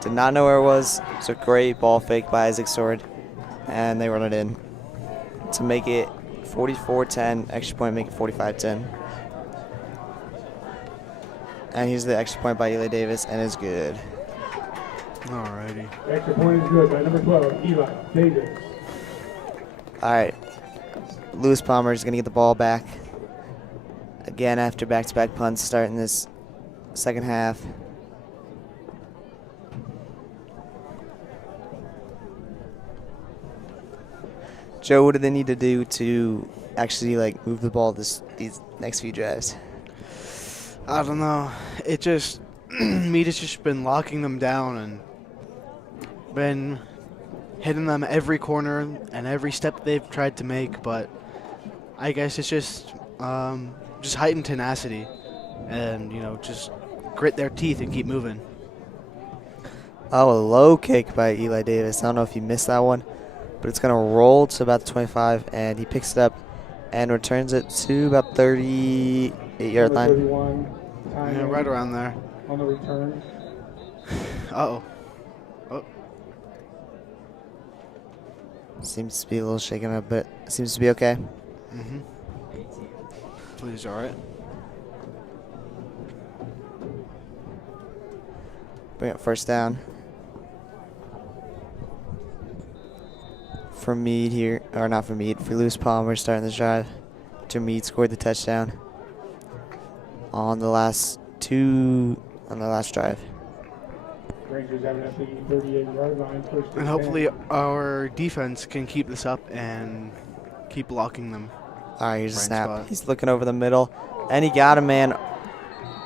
did not know where it was. It's a great ball fake by Isaac Sword. And they run it in to make it 44-10. Extra point, make it 45-10. And here's the extra point by Eli Davis, and it's good. alrighty. Extra point is good by number 12, Eli Davis. All right. Lewis Palmer is going to get the ball back again after back-to-back punts starting this second half. Joe, what do they need to do to actually like move the ball these next few drives? I don't know. It just Mead has just been locking them down and been hitting them every corner and every step they've tried to make. But I guess it's just heightened tenacity, and just grit their teeth and keep moving. Oh, a low kick by Eli Davis. I don't know if you missed that one, but it's going to roll to about the 25, and he picks it up and returns it to about 38-yard line. 31, Yeah, right around there. on the return. Uh-oh. Seems to be a little shaken up, but seems to be okay. Mm-hmm. Please, all right. Bring up first down for Mead here, or not for Mead, for Lewis Palmer starting this drive. After Mead scored the touchdown on the last drive. Rangers have it at the 38-yard line. First And hopefully our defense can keep this up and keep blocking them. All right, here's a Right snap. spot. He's looking over the middle, and he got a man.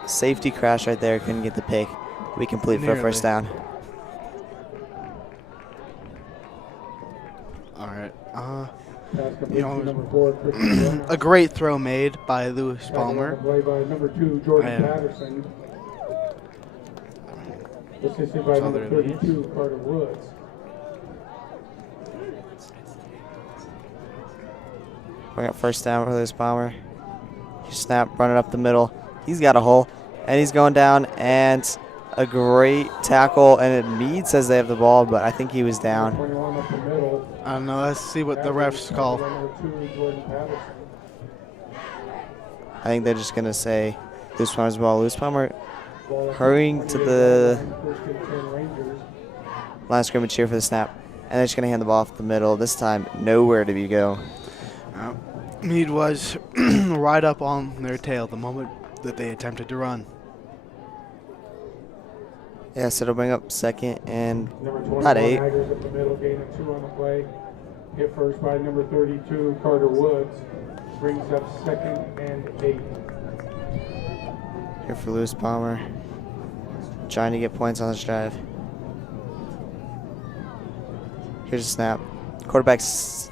Safety crash right there. Couldn't get the pick. We complete for a first Nearly. down. All right. Pass complete to know, number 4, Christian Brown. A great throw made by Lewis Tackle on Palmer. the play by number 2, Jordan And- Patterson. Assisted by number Other than 32, Carter Woods. Bring up first down for Lewis Palmer. Snap, running up the middle. He's got a hole, and he's going down, and a great tackle. And Mead says they have the ball, but I think he was down. 21 up the middle. I don't know. Let's see what the refs call. Number 2, Jordan Patterson. I think they're just going to say Lewis Palmer's ball. Lewis Palmer Ball at hurrying to the 28-yard line, first and 10 Rangers. line of scrimmage here for the snap. And they're just going to hand the ball off the middle. This time, nowhere to be go. Mead was right up on their tail the moment that they attempted to run. Yeah, so it'll bring up second and Number 21, about 8. Haggers up the middle, gain of 2 on the play. Hit first by number 32, Carter Woods. Brings up second and 8. Here for Lewis Palmer. Trying to get points on this drive. Here's a snap. Quarterback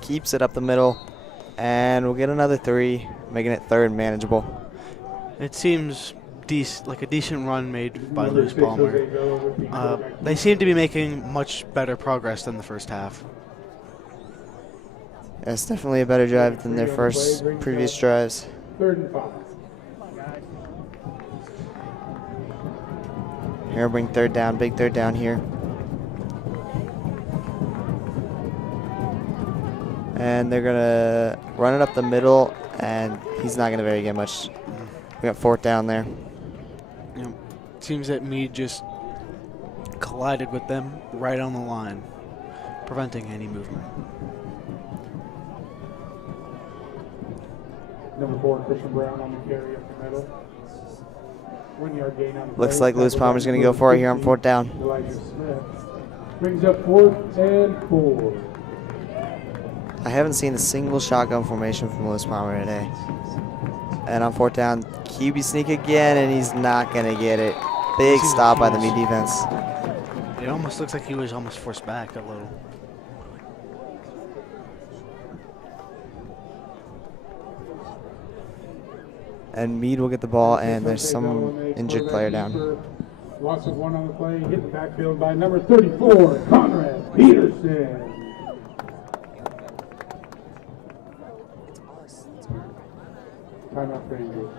keeps it up the middle. And we'll get another 3, making it third and manageable. It seems like a decent run made by Number Lewis 6, Palmer. Jose Bello with the quarterback. They seem to be making much better progress than the first half. It's definitely a better drive than their first previous drives. 3rd and 5. Here, bring third down, big third down here. And they're going to run it up the middle, and he's not going to get much. We got 4th down there. Seems that Mead just collided with them right on the line, preventing any movement. Number 4, Christian Brown on the carry up the middle. 1 yard gain on the Looks play. like Lewis Tackle by Palmer's going to number go for it here on 15, 4th down. Elijah Smith. Brings up 4th and 4. I haven't seen a single shotgun formation from Lewis Palmer today. And on 4th down, QB sneak again, and he's not going to get it. Big stop by the Mead defense. It almost looks like he was almost forced back a little. And Mead will get the ball, and there's some injured player down. Loss of 1 on the play. Hit the backfield by number 34, Conrad Peterson. Timeout Rangers.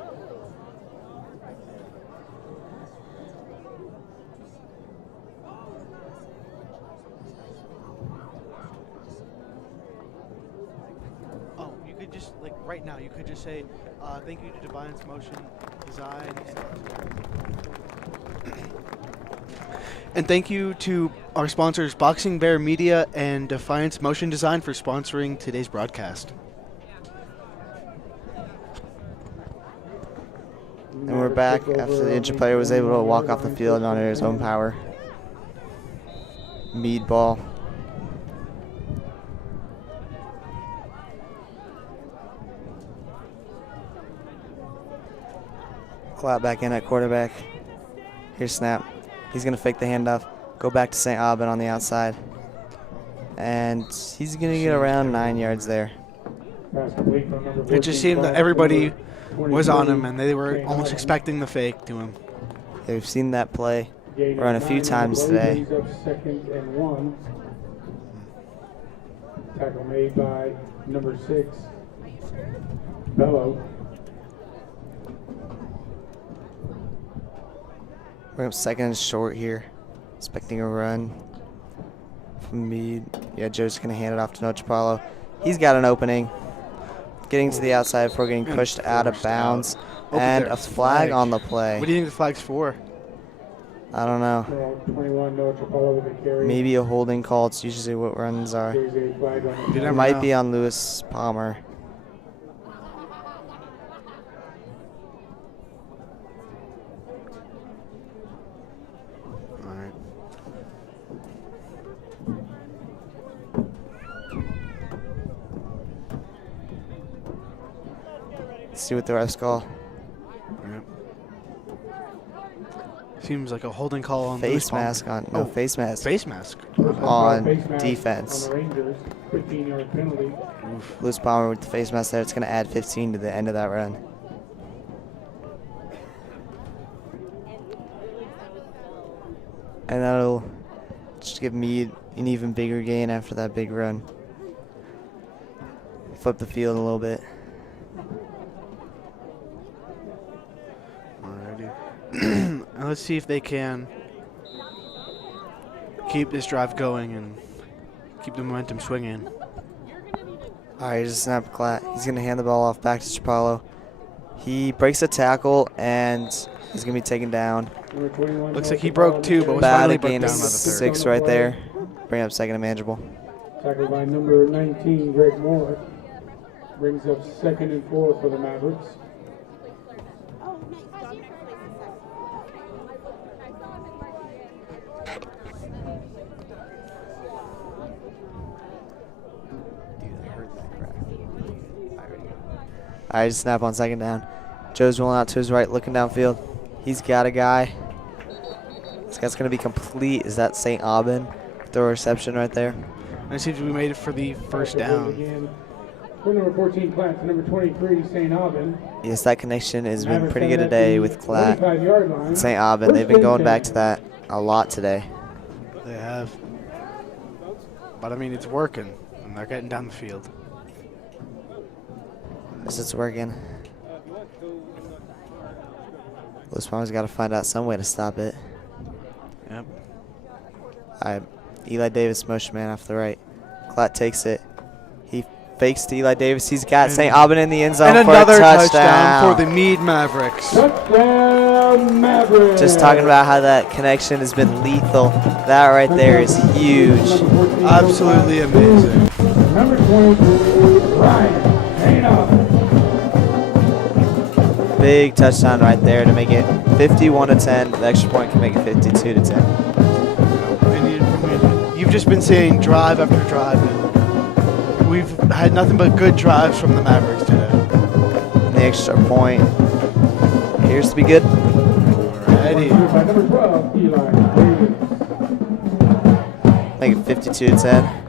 Oh, you could just, like, right now, you could just say, thank you to Defiance Motion Design. And thank you to our sponsors, Boxing Bear Media and Defiance Motion Design, for sponsoring today's broadcast. And we're back after the injured player was able to walk off the field under his own power. Mead ball. Clap back in at quarterback. Here's snap. He's going to fake the handoff. Go back to St. Aubin on the outside. And he's going to get around 9 yards there. It just seemed that everybody was on him, and they were almost expecting the fake to him. We've seen that play run a few times today. Second and 1. Tackle made by number 6, Bello. We're up second and short here. Expecting a run from Mead. Yeah, Joe's going to hand it off to Nochapalo. He's got an opening. Getting to the outside before getting pushed out of bounds. And a flag on the play. What do you think the flag's for? I don't know. 21, Nochapalo with a carry. Maybe a holding call. It's usually what runs are. There's a flag on the It might be on Lewis Palmer. All right. Let's see what the refs call. Yep. Seems like a holding call on Face Lewis Palmer. mask on. No, Oh, face mask. Face mask. On Face mask defense. On the Rangers, 15-yard penalty. Lewis Palmer with the face mask there. It's going to add 15 to the end of that run. And that'll just give Mead an even bigger gain after that big run. Flip the field a little bit. Alrighty. And let's see if they can keep this drive going and keep the momentum swinging. All right, here's a snap clat. He's going to hand the ball off back to Chapalo. He breaks a tackle and he's going to be taken down. Number 21, Looks like he broke two, but was Bad finally a broke gain down of by the third. 6 right there. Bring up second and manageable. Tackled by number 19, Greg Moore. Brings up 2nd and 4 for the Mavericks. All right, snap on second down. Joe's rolling out to his right, looking downfield. He's got a guy. This guy's going to be complete. Is that St. Aubin? The reception right there. And it seems we made it for the first down. Again, for number 14, Clatt, to number 23, St. Aubin. Yes, that connection has been Mavericks pretty have good at today the with Clatt 25-yard line. and St. Aubin. They've been going back to that a lot today. They have. But I mean, it's working, and they're getting down the field. Yes, it's working. Lewis Palmer's got to find out some way to stop it. Yep. All right, Eli Davis, motion man off the right. Clatt takes it. He fakes to Eli Davis. He's got St. Aubin in the end zone And for another a touchdown. for the Mead Mavericks. Touchdown, Mavericks. Just talking about how that connection has been lethal. That right there is huge. Absolutely amazing. Number 22, Ryan St. Aubin. Big touchdown right there to make it 51-10. The extra point can make it 52-10. And you've just been saying drive after drive, and we've had nothing but good drives from the Mavericks today. And the extra point appears to be good. Alrighty. By number 12, Eli Davis. Make it 52-10.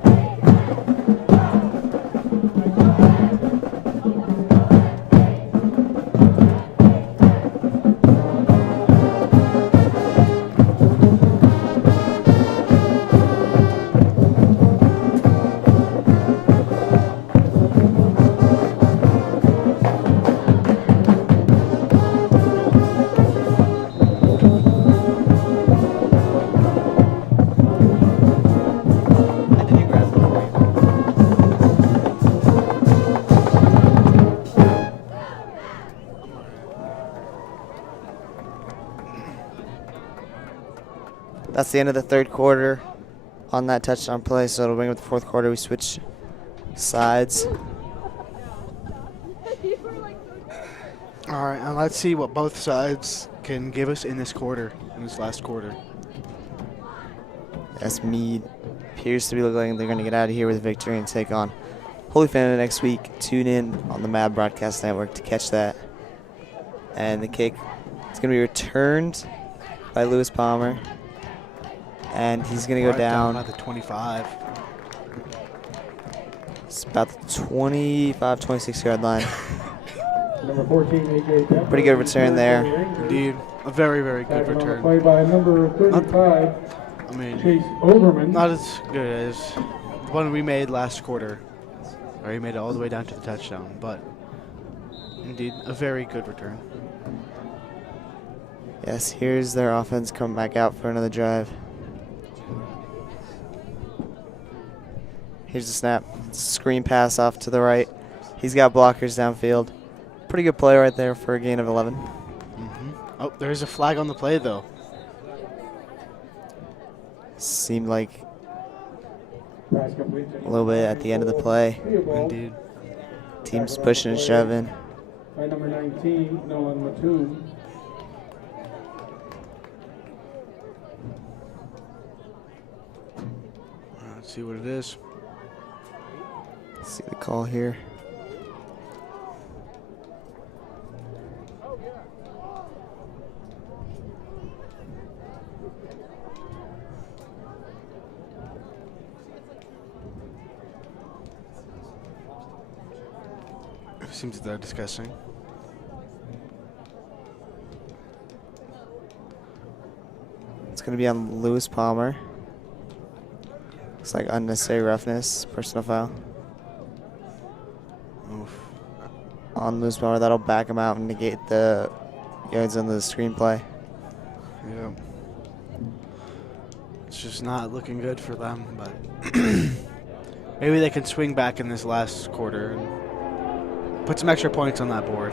That's the end of the third quarter on that touchdown play, so it'll bring up the fourth quarter. We switch sides. All right, and let's see what both sides can give us in this quarter, in this last quarter. Yes, Mead appears to be looking like they're going to get out of here with a victory and take on Holy Family next week. Tune in on the Mad Broadcast Network to catch that. And the kick is going to be returned by Lewis Palmer. And he's going to go Right down. by the 25. It's about the 25, 26 yard line. Number 14, AJ Pepper. Pretty good return there. Indeed, a very, very good Tagging on the return. play by number 35, I mean, Chase Overman. not as good as the one we made last quarter, where he made it all the way down to the touchdown, but indeed, a very good return. Yes, here's their offense coming back out for another drive. Here's the snap. Screen pass off to the right. He's got blockers downfield. Pretty good play right there for a gain of 11. Oh, there's a flag on the play, though. Seemed like Pass complete to a little bit at the end of the play. Indeed. Team's pushing and shoving. by number 19, Nolan Matum. Let's see what it is. Let's see the call here. Seems they're discussing. It's going to be on Lewis Palmer. Looks like unnecessary roughness, personal foul. Oof. On Lewis Palmer, that'll back him out and negate the yards on the screenplay. Yeah. It's just not looking good for them, but maybe they can swing back in this last quarter and put some extra points on that board.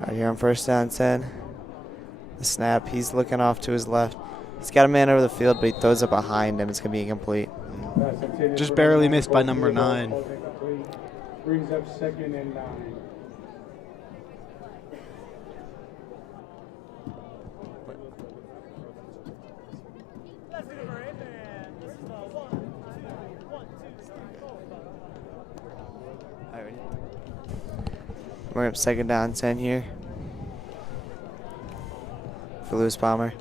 All right, here on first down 10. The snap, he's looking off to his left. He's got a man over the field, but he throws it behind him. It's going to be incomplete. Just barely missed by number 9. Brings up 2nd and 9. We're up 2nd down 10 here for Lewis Palmer.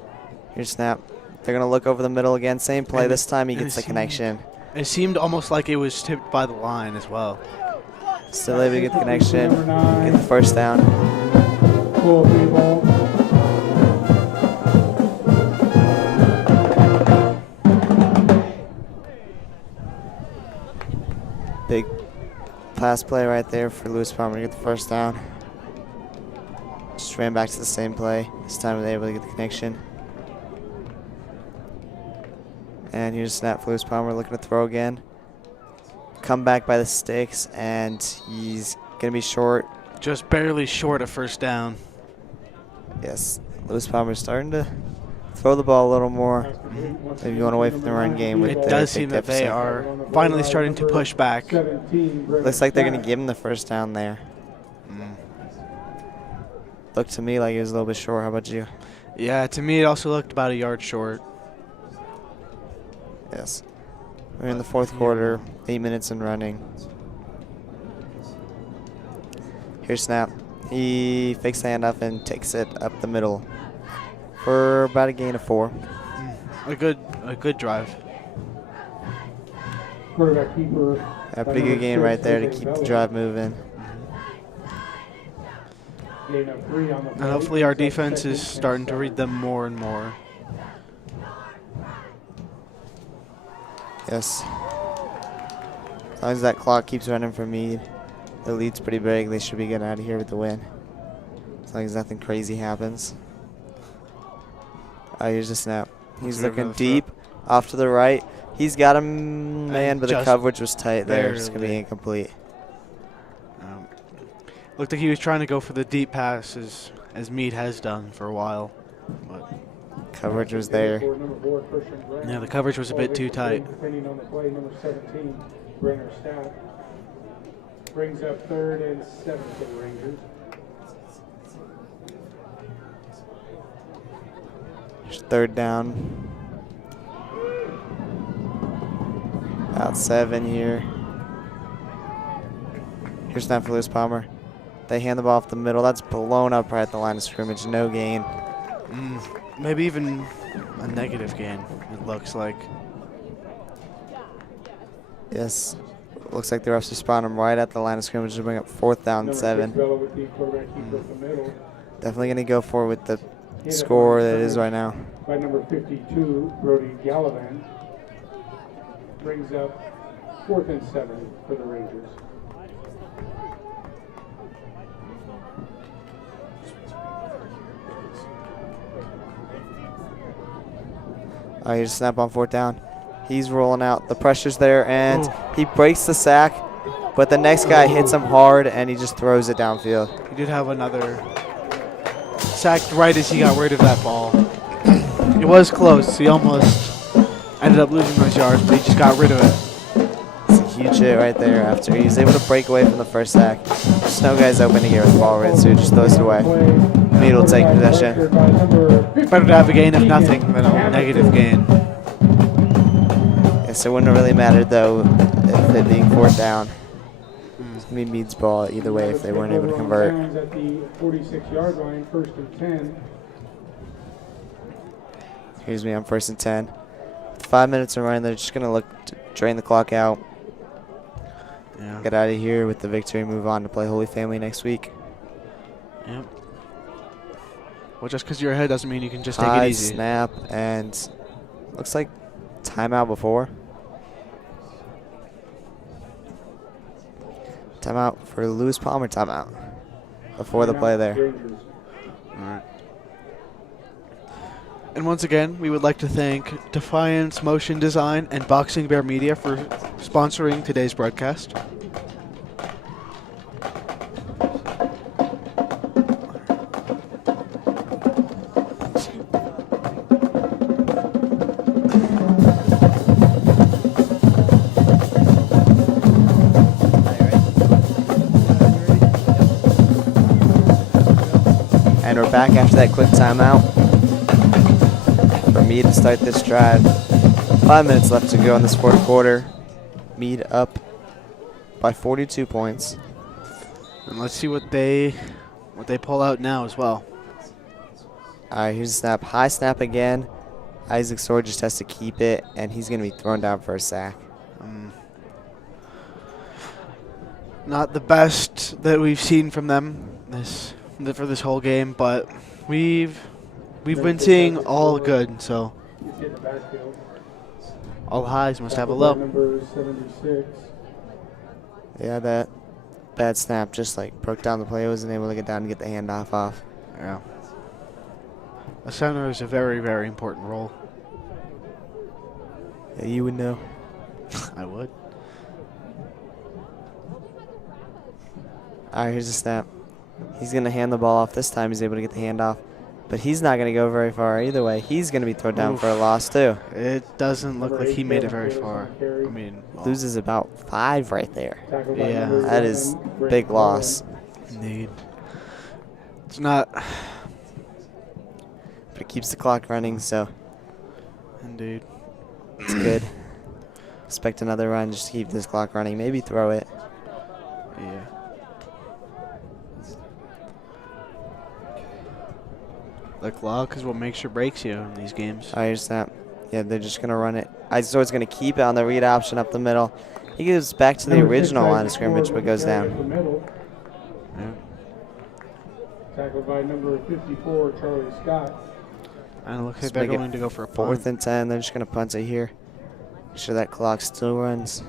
Here's snap. They're going to look over the middle again. Same play. This time he gets the connection. It seemed almost like it was tipped by the line as well. Still able to get the connection. Get the first down. Cool people. Big pass play right there for Lewis Palmer to get the first down. Just ran back to the same play. This time they were able to get the connection. And here's a snap for Lewis Palmer looking to throw again. Come back by the sticks, and he's going to be short. Just barely short of first down. Yes, Lewis Palmer's starting to throw the ball a little more. Maybe going away from the run game with It their does big seem that they deficit. are finally starting to push back. 17, Looks like they're going to give him the first down there. Looked to me like he was a little bit short. How about you? Yeah, to me it also looked about a yard short. Yes. We're in the fourth quarter, 8 minutes in running. Here's snap. He fakes the handoff and takes it up the middle for about a gain of 4. A good drive. Quarterback keeper. A pretty good gain right there to keep the drive moving. Gain of 3 on the And play. hopefully our Brings up defense is 2nd and starting to 7. read them more and more. Yes. As long as that clock keeps running for Mead, the lead's pretty big. They should be getting out of here with the win. As long as nothing crazy happens. Oh, here's the snap. He's Good looking for the throw. deep, off to the right. He's got him, man, but the just coverage was tight there. It's going to be barely. incomplete. Looked like he was trying to go for the deep pass as Mead has done for a while. But Coverage was there. For number 4, Christian Brenner. yeah, the coverage was a bit too tight. Depending on the play, number 17, Brenner Stat. Brings up 3rd and 7 for the Rangers. Just 3rd down. About 7 here. Here's snap for Lewis Palmer. They hand the ball off the middle. That's blown up right at the line of scrimmage. No gain. Maybe even a negative gain, it looks like. Yes. Looks like the refs respond him right at the line of scrimmage to bring up 4th down and 7. With the quarterback keeper up the middle. Definitely going to go for it with the score that it is right now. By number 52, Brody Gallivan. Brings up 4th and 7 for the Rangers. All right, here's a snap on 4th down. He's rolling out. The pressure's there, and he breaks the sack, but the next guy hits him hard, and he just throws it downfield. He did have another sacked right as he got rid of that ball. It was close. He almost ended up losing those yards, but he just got rid of it. It's a huge hit right there after he was able to break away from the first sack. There's no guys open here with the ball right, so he just throws it away. Mead will take possession. Better to have a gain of nothing than a negative gain. Yes, it wouldn't have really mattered, though, if it being 4th down. It's going to be Mead's ball either way if they weren't able to convert. At the 46-yard line, 1st and 10. Here's me on 1st and 10. With 5 minutes remaining, they're just going to look to drain the clock out. Yeah. Get out of here with the victory, move on to play Holy Family next week. Yep. Well, just because you're ahead doesn't mean you can just take High it easy. snap, and looks like timeout before. Timeout for Lewis Palmer, timeout before the play there. All right. And once again, we would like to thank Defiance Motion Design and Boxing Bear Media for sponsoring today's broadcast. And we're back after that quick timeout for Mead to start this drive. 5 minutes left to go in this 4th quarter. Mead up by 42 points. And let's see what they pull out now as well. All right, here's a snap. High snap again. Isaac Sword just has to keep it, and he's going to be thrown down for a sack. Not the best that we've seen from them for this whole game, but we've been seeing all good, so all highs must have a low. Number 76. Yeah, that bad snap just like broke down the play. Wasn't able to get down and get the handoff off. Yeah. A center is a very, very important role. Yeah, you would know. I would. All right, here's a snap. He's going to hand the ball off. This time he's able to get the handoff. But he's not going to go very far either way. He's going to be thrown down for a loss, too. It doesn't look like he made it very far. I mean, Loses about 5 right there. yeah. That is big loss. Indeed. It's not. But it keeps the clock running, so Indeed. it's good. Expect another run just to keep this clock running. Maybe throw it. Yeah. The clock is what makes or breaks you in these games. All right, here's snap. Yeah, they're just going to run it. Isaac's going to keep it on the read option up the middle. He goes back to the original line of scrimmage, but goes down. Yeah. Tackled by number 54, Charlie Scott. And it looks like Let's they're make it going to go for a punt. 4th and 10. They're just going to punt it here. Make sure that clock still runs.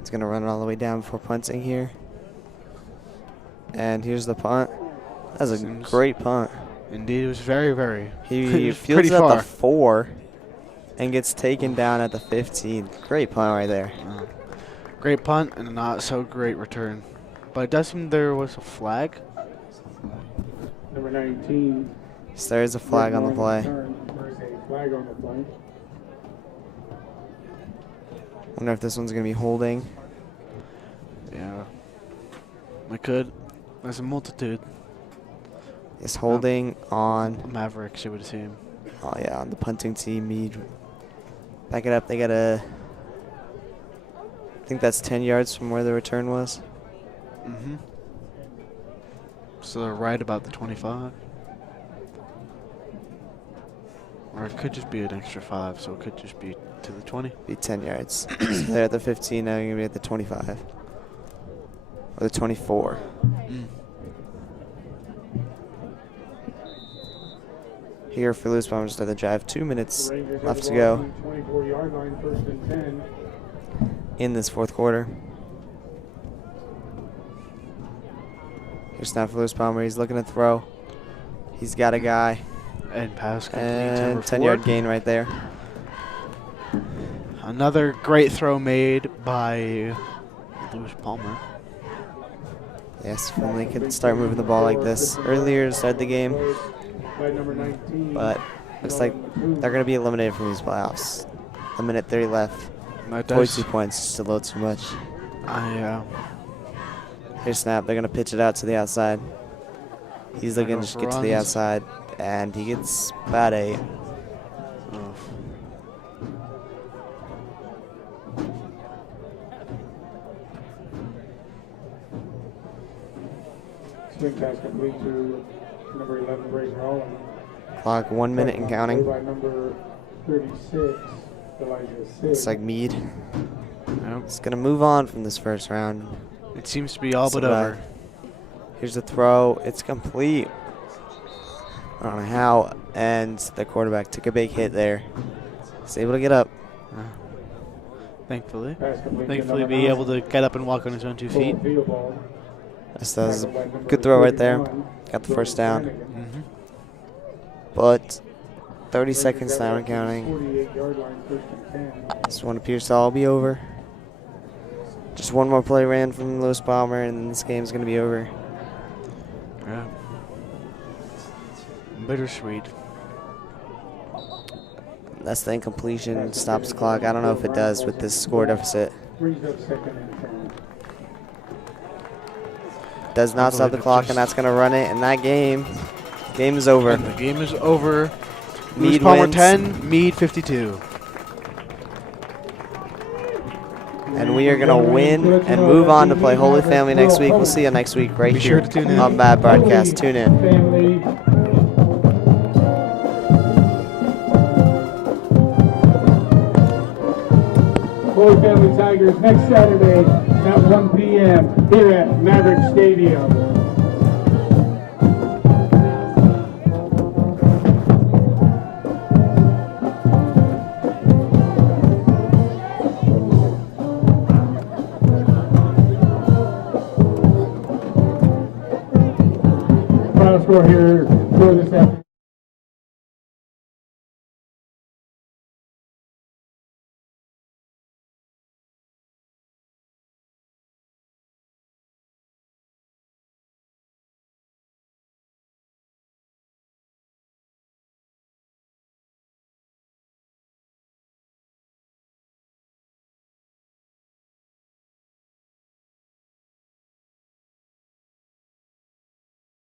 It's going to run it all the way down before punting here. And here's the punt. That was a great punt. Indeed, it was very, very. He was fields pretty it at far. the 4 and gets taken down at the 15. Great punt right there. Great punt and a not so great return. But it does seem there was a flag. Number 19. So there is a flag on the play. There's a flag on the play. Wonder if this one's going to be holding. Yeah. I could. There's a multitude. It's holding on. Mavericks, it would seem. Oh, yeah, on the punting team. Mead. Back it up. They got a. I think that's 10 yards from where the return was. Mm-hmm. So they're right about the 25. Or it could just be an extra 5, so it could just be to the 20. Be 10 yards. So they're at the 15, now you're going to be at the 25. Or the 24. Here for Lewis Palmer to start the drive. 2 minutes left to go 24-yard line, 1st and 10. in this fourth quarter. Here's snap for Lewis Palmer. He's looking to throw. He's got a guy. And pass complete to And number 10-yard 4. gain right there. Another great throw made by Lewis Palmer. Yes, Finley could start moving the ball like this earlier to start the game. By number 19. But looks like they're going to be eliminated from these playoffs. A minute 30 left. That 42 does. points, just a little too much. Here's snap. They're going to pitch it out to the outside. He's looking to just get to the outside, and he gets about 8. Swing pass complete to number 11, Brazen Holland. Clock 1 minute and counting. By number 36, Elijah Sig. It's like Mead. Yep. It's going to move on from this first round. It seems to be all but So, over. Here's the throw. It's complete. I don't know how. And the quarterback took a big hit there. He's able to get up. Thankfully. Pass complete to Thankfully number be 9. able to get up and walk on his own 2 feet. Full field ball. That was a good throw right there. Got the first down. Mm-hmm. But 30 seconds now and counting. 48-yard line, 1st and 10. This one appears to all be over. Just one more play ran from Lewis Palmer, and this game's going to be over. Yeah. Bittersweet. That's the incompletion. Stops the clock. I don't know if it does with this score deficit. Brings up 2nd and 10. Does not stop the clock, and that's going to run it. And that game is over. And the game is over. Mead Lewis Palmer wins. 10, Mead 52. And we are going to win and move on to play Holy Family next week. We'll see you next week right Be here sure to tune in. on Bad Broadcast. Tune in. Family. Holy Family Tigers next Saturday at 1 p.m. here at Maverick Stadium. Final score here for this afternoon.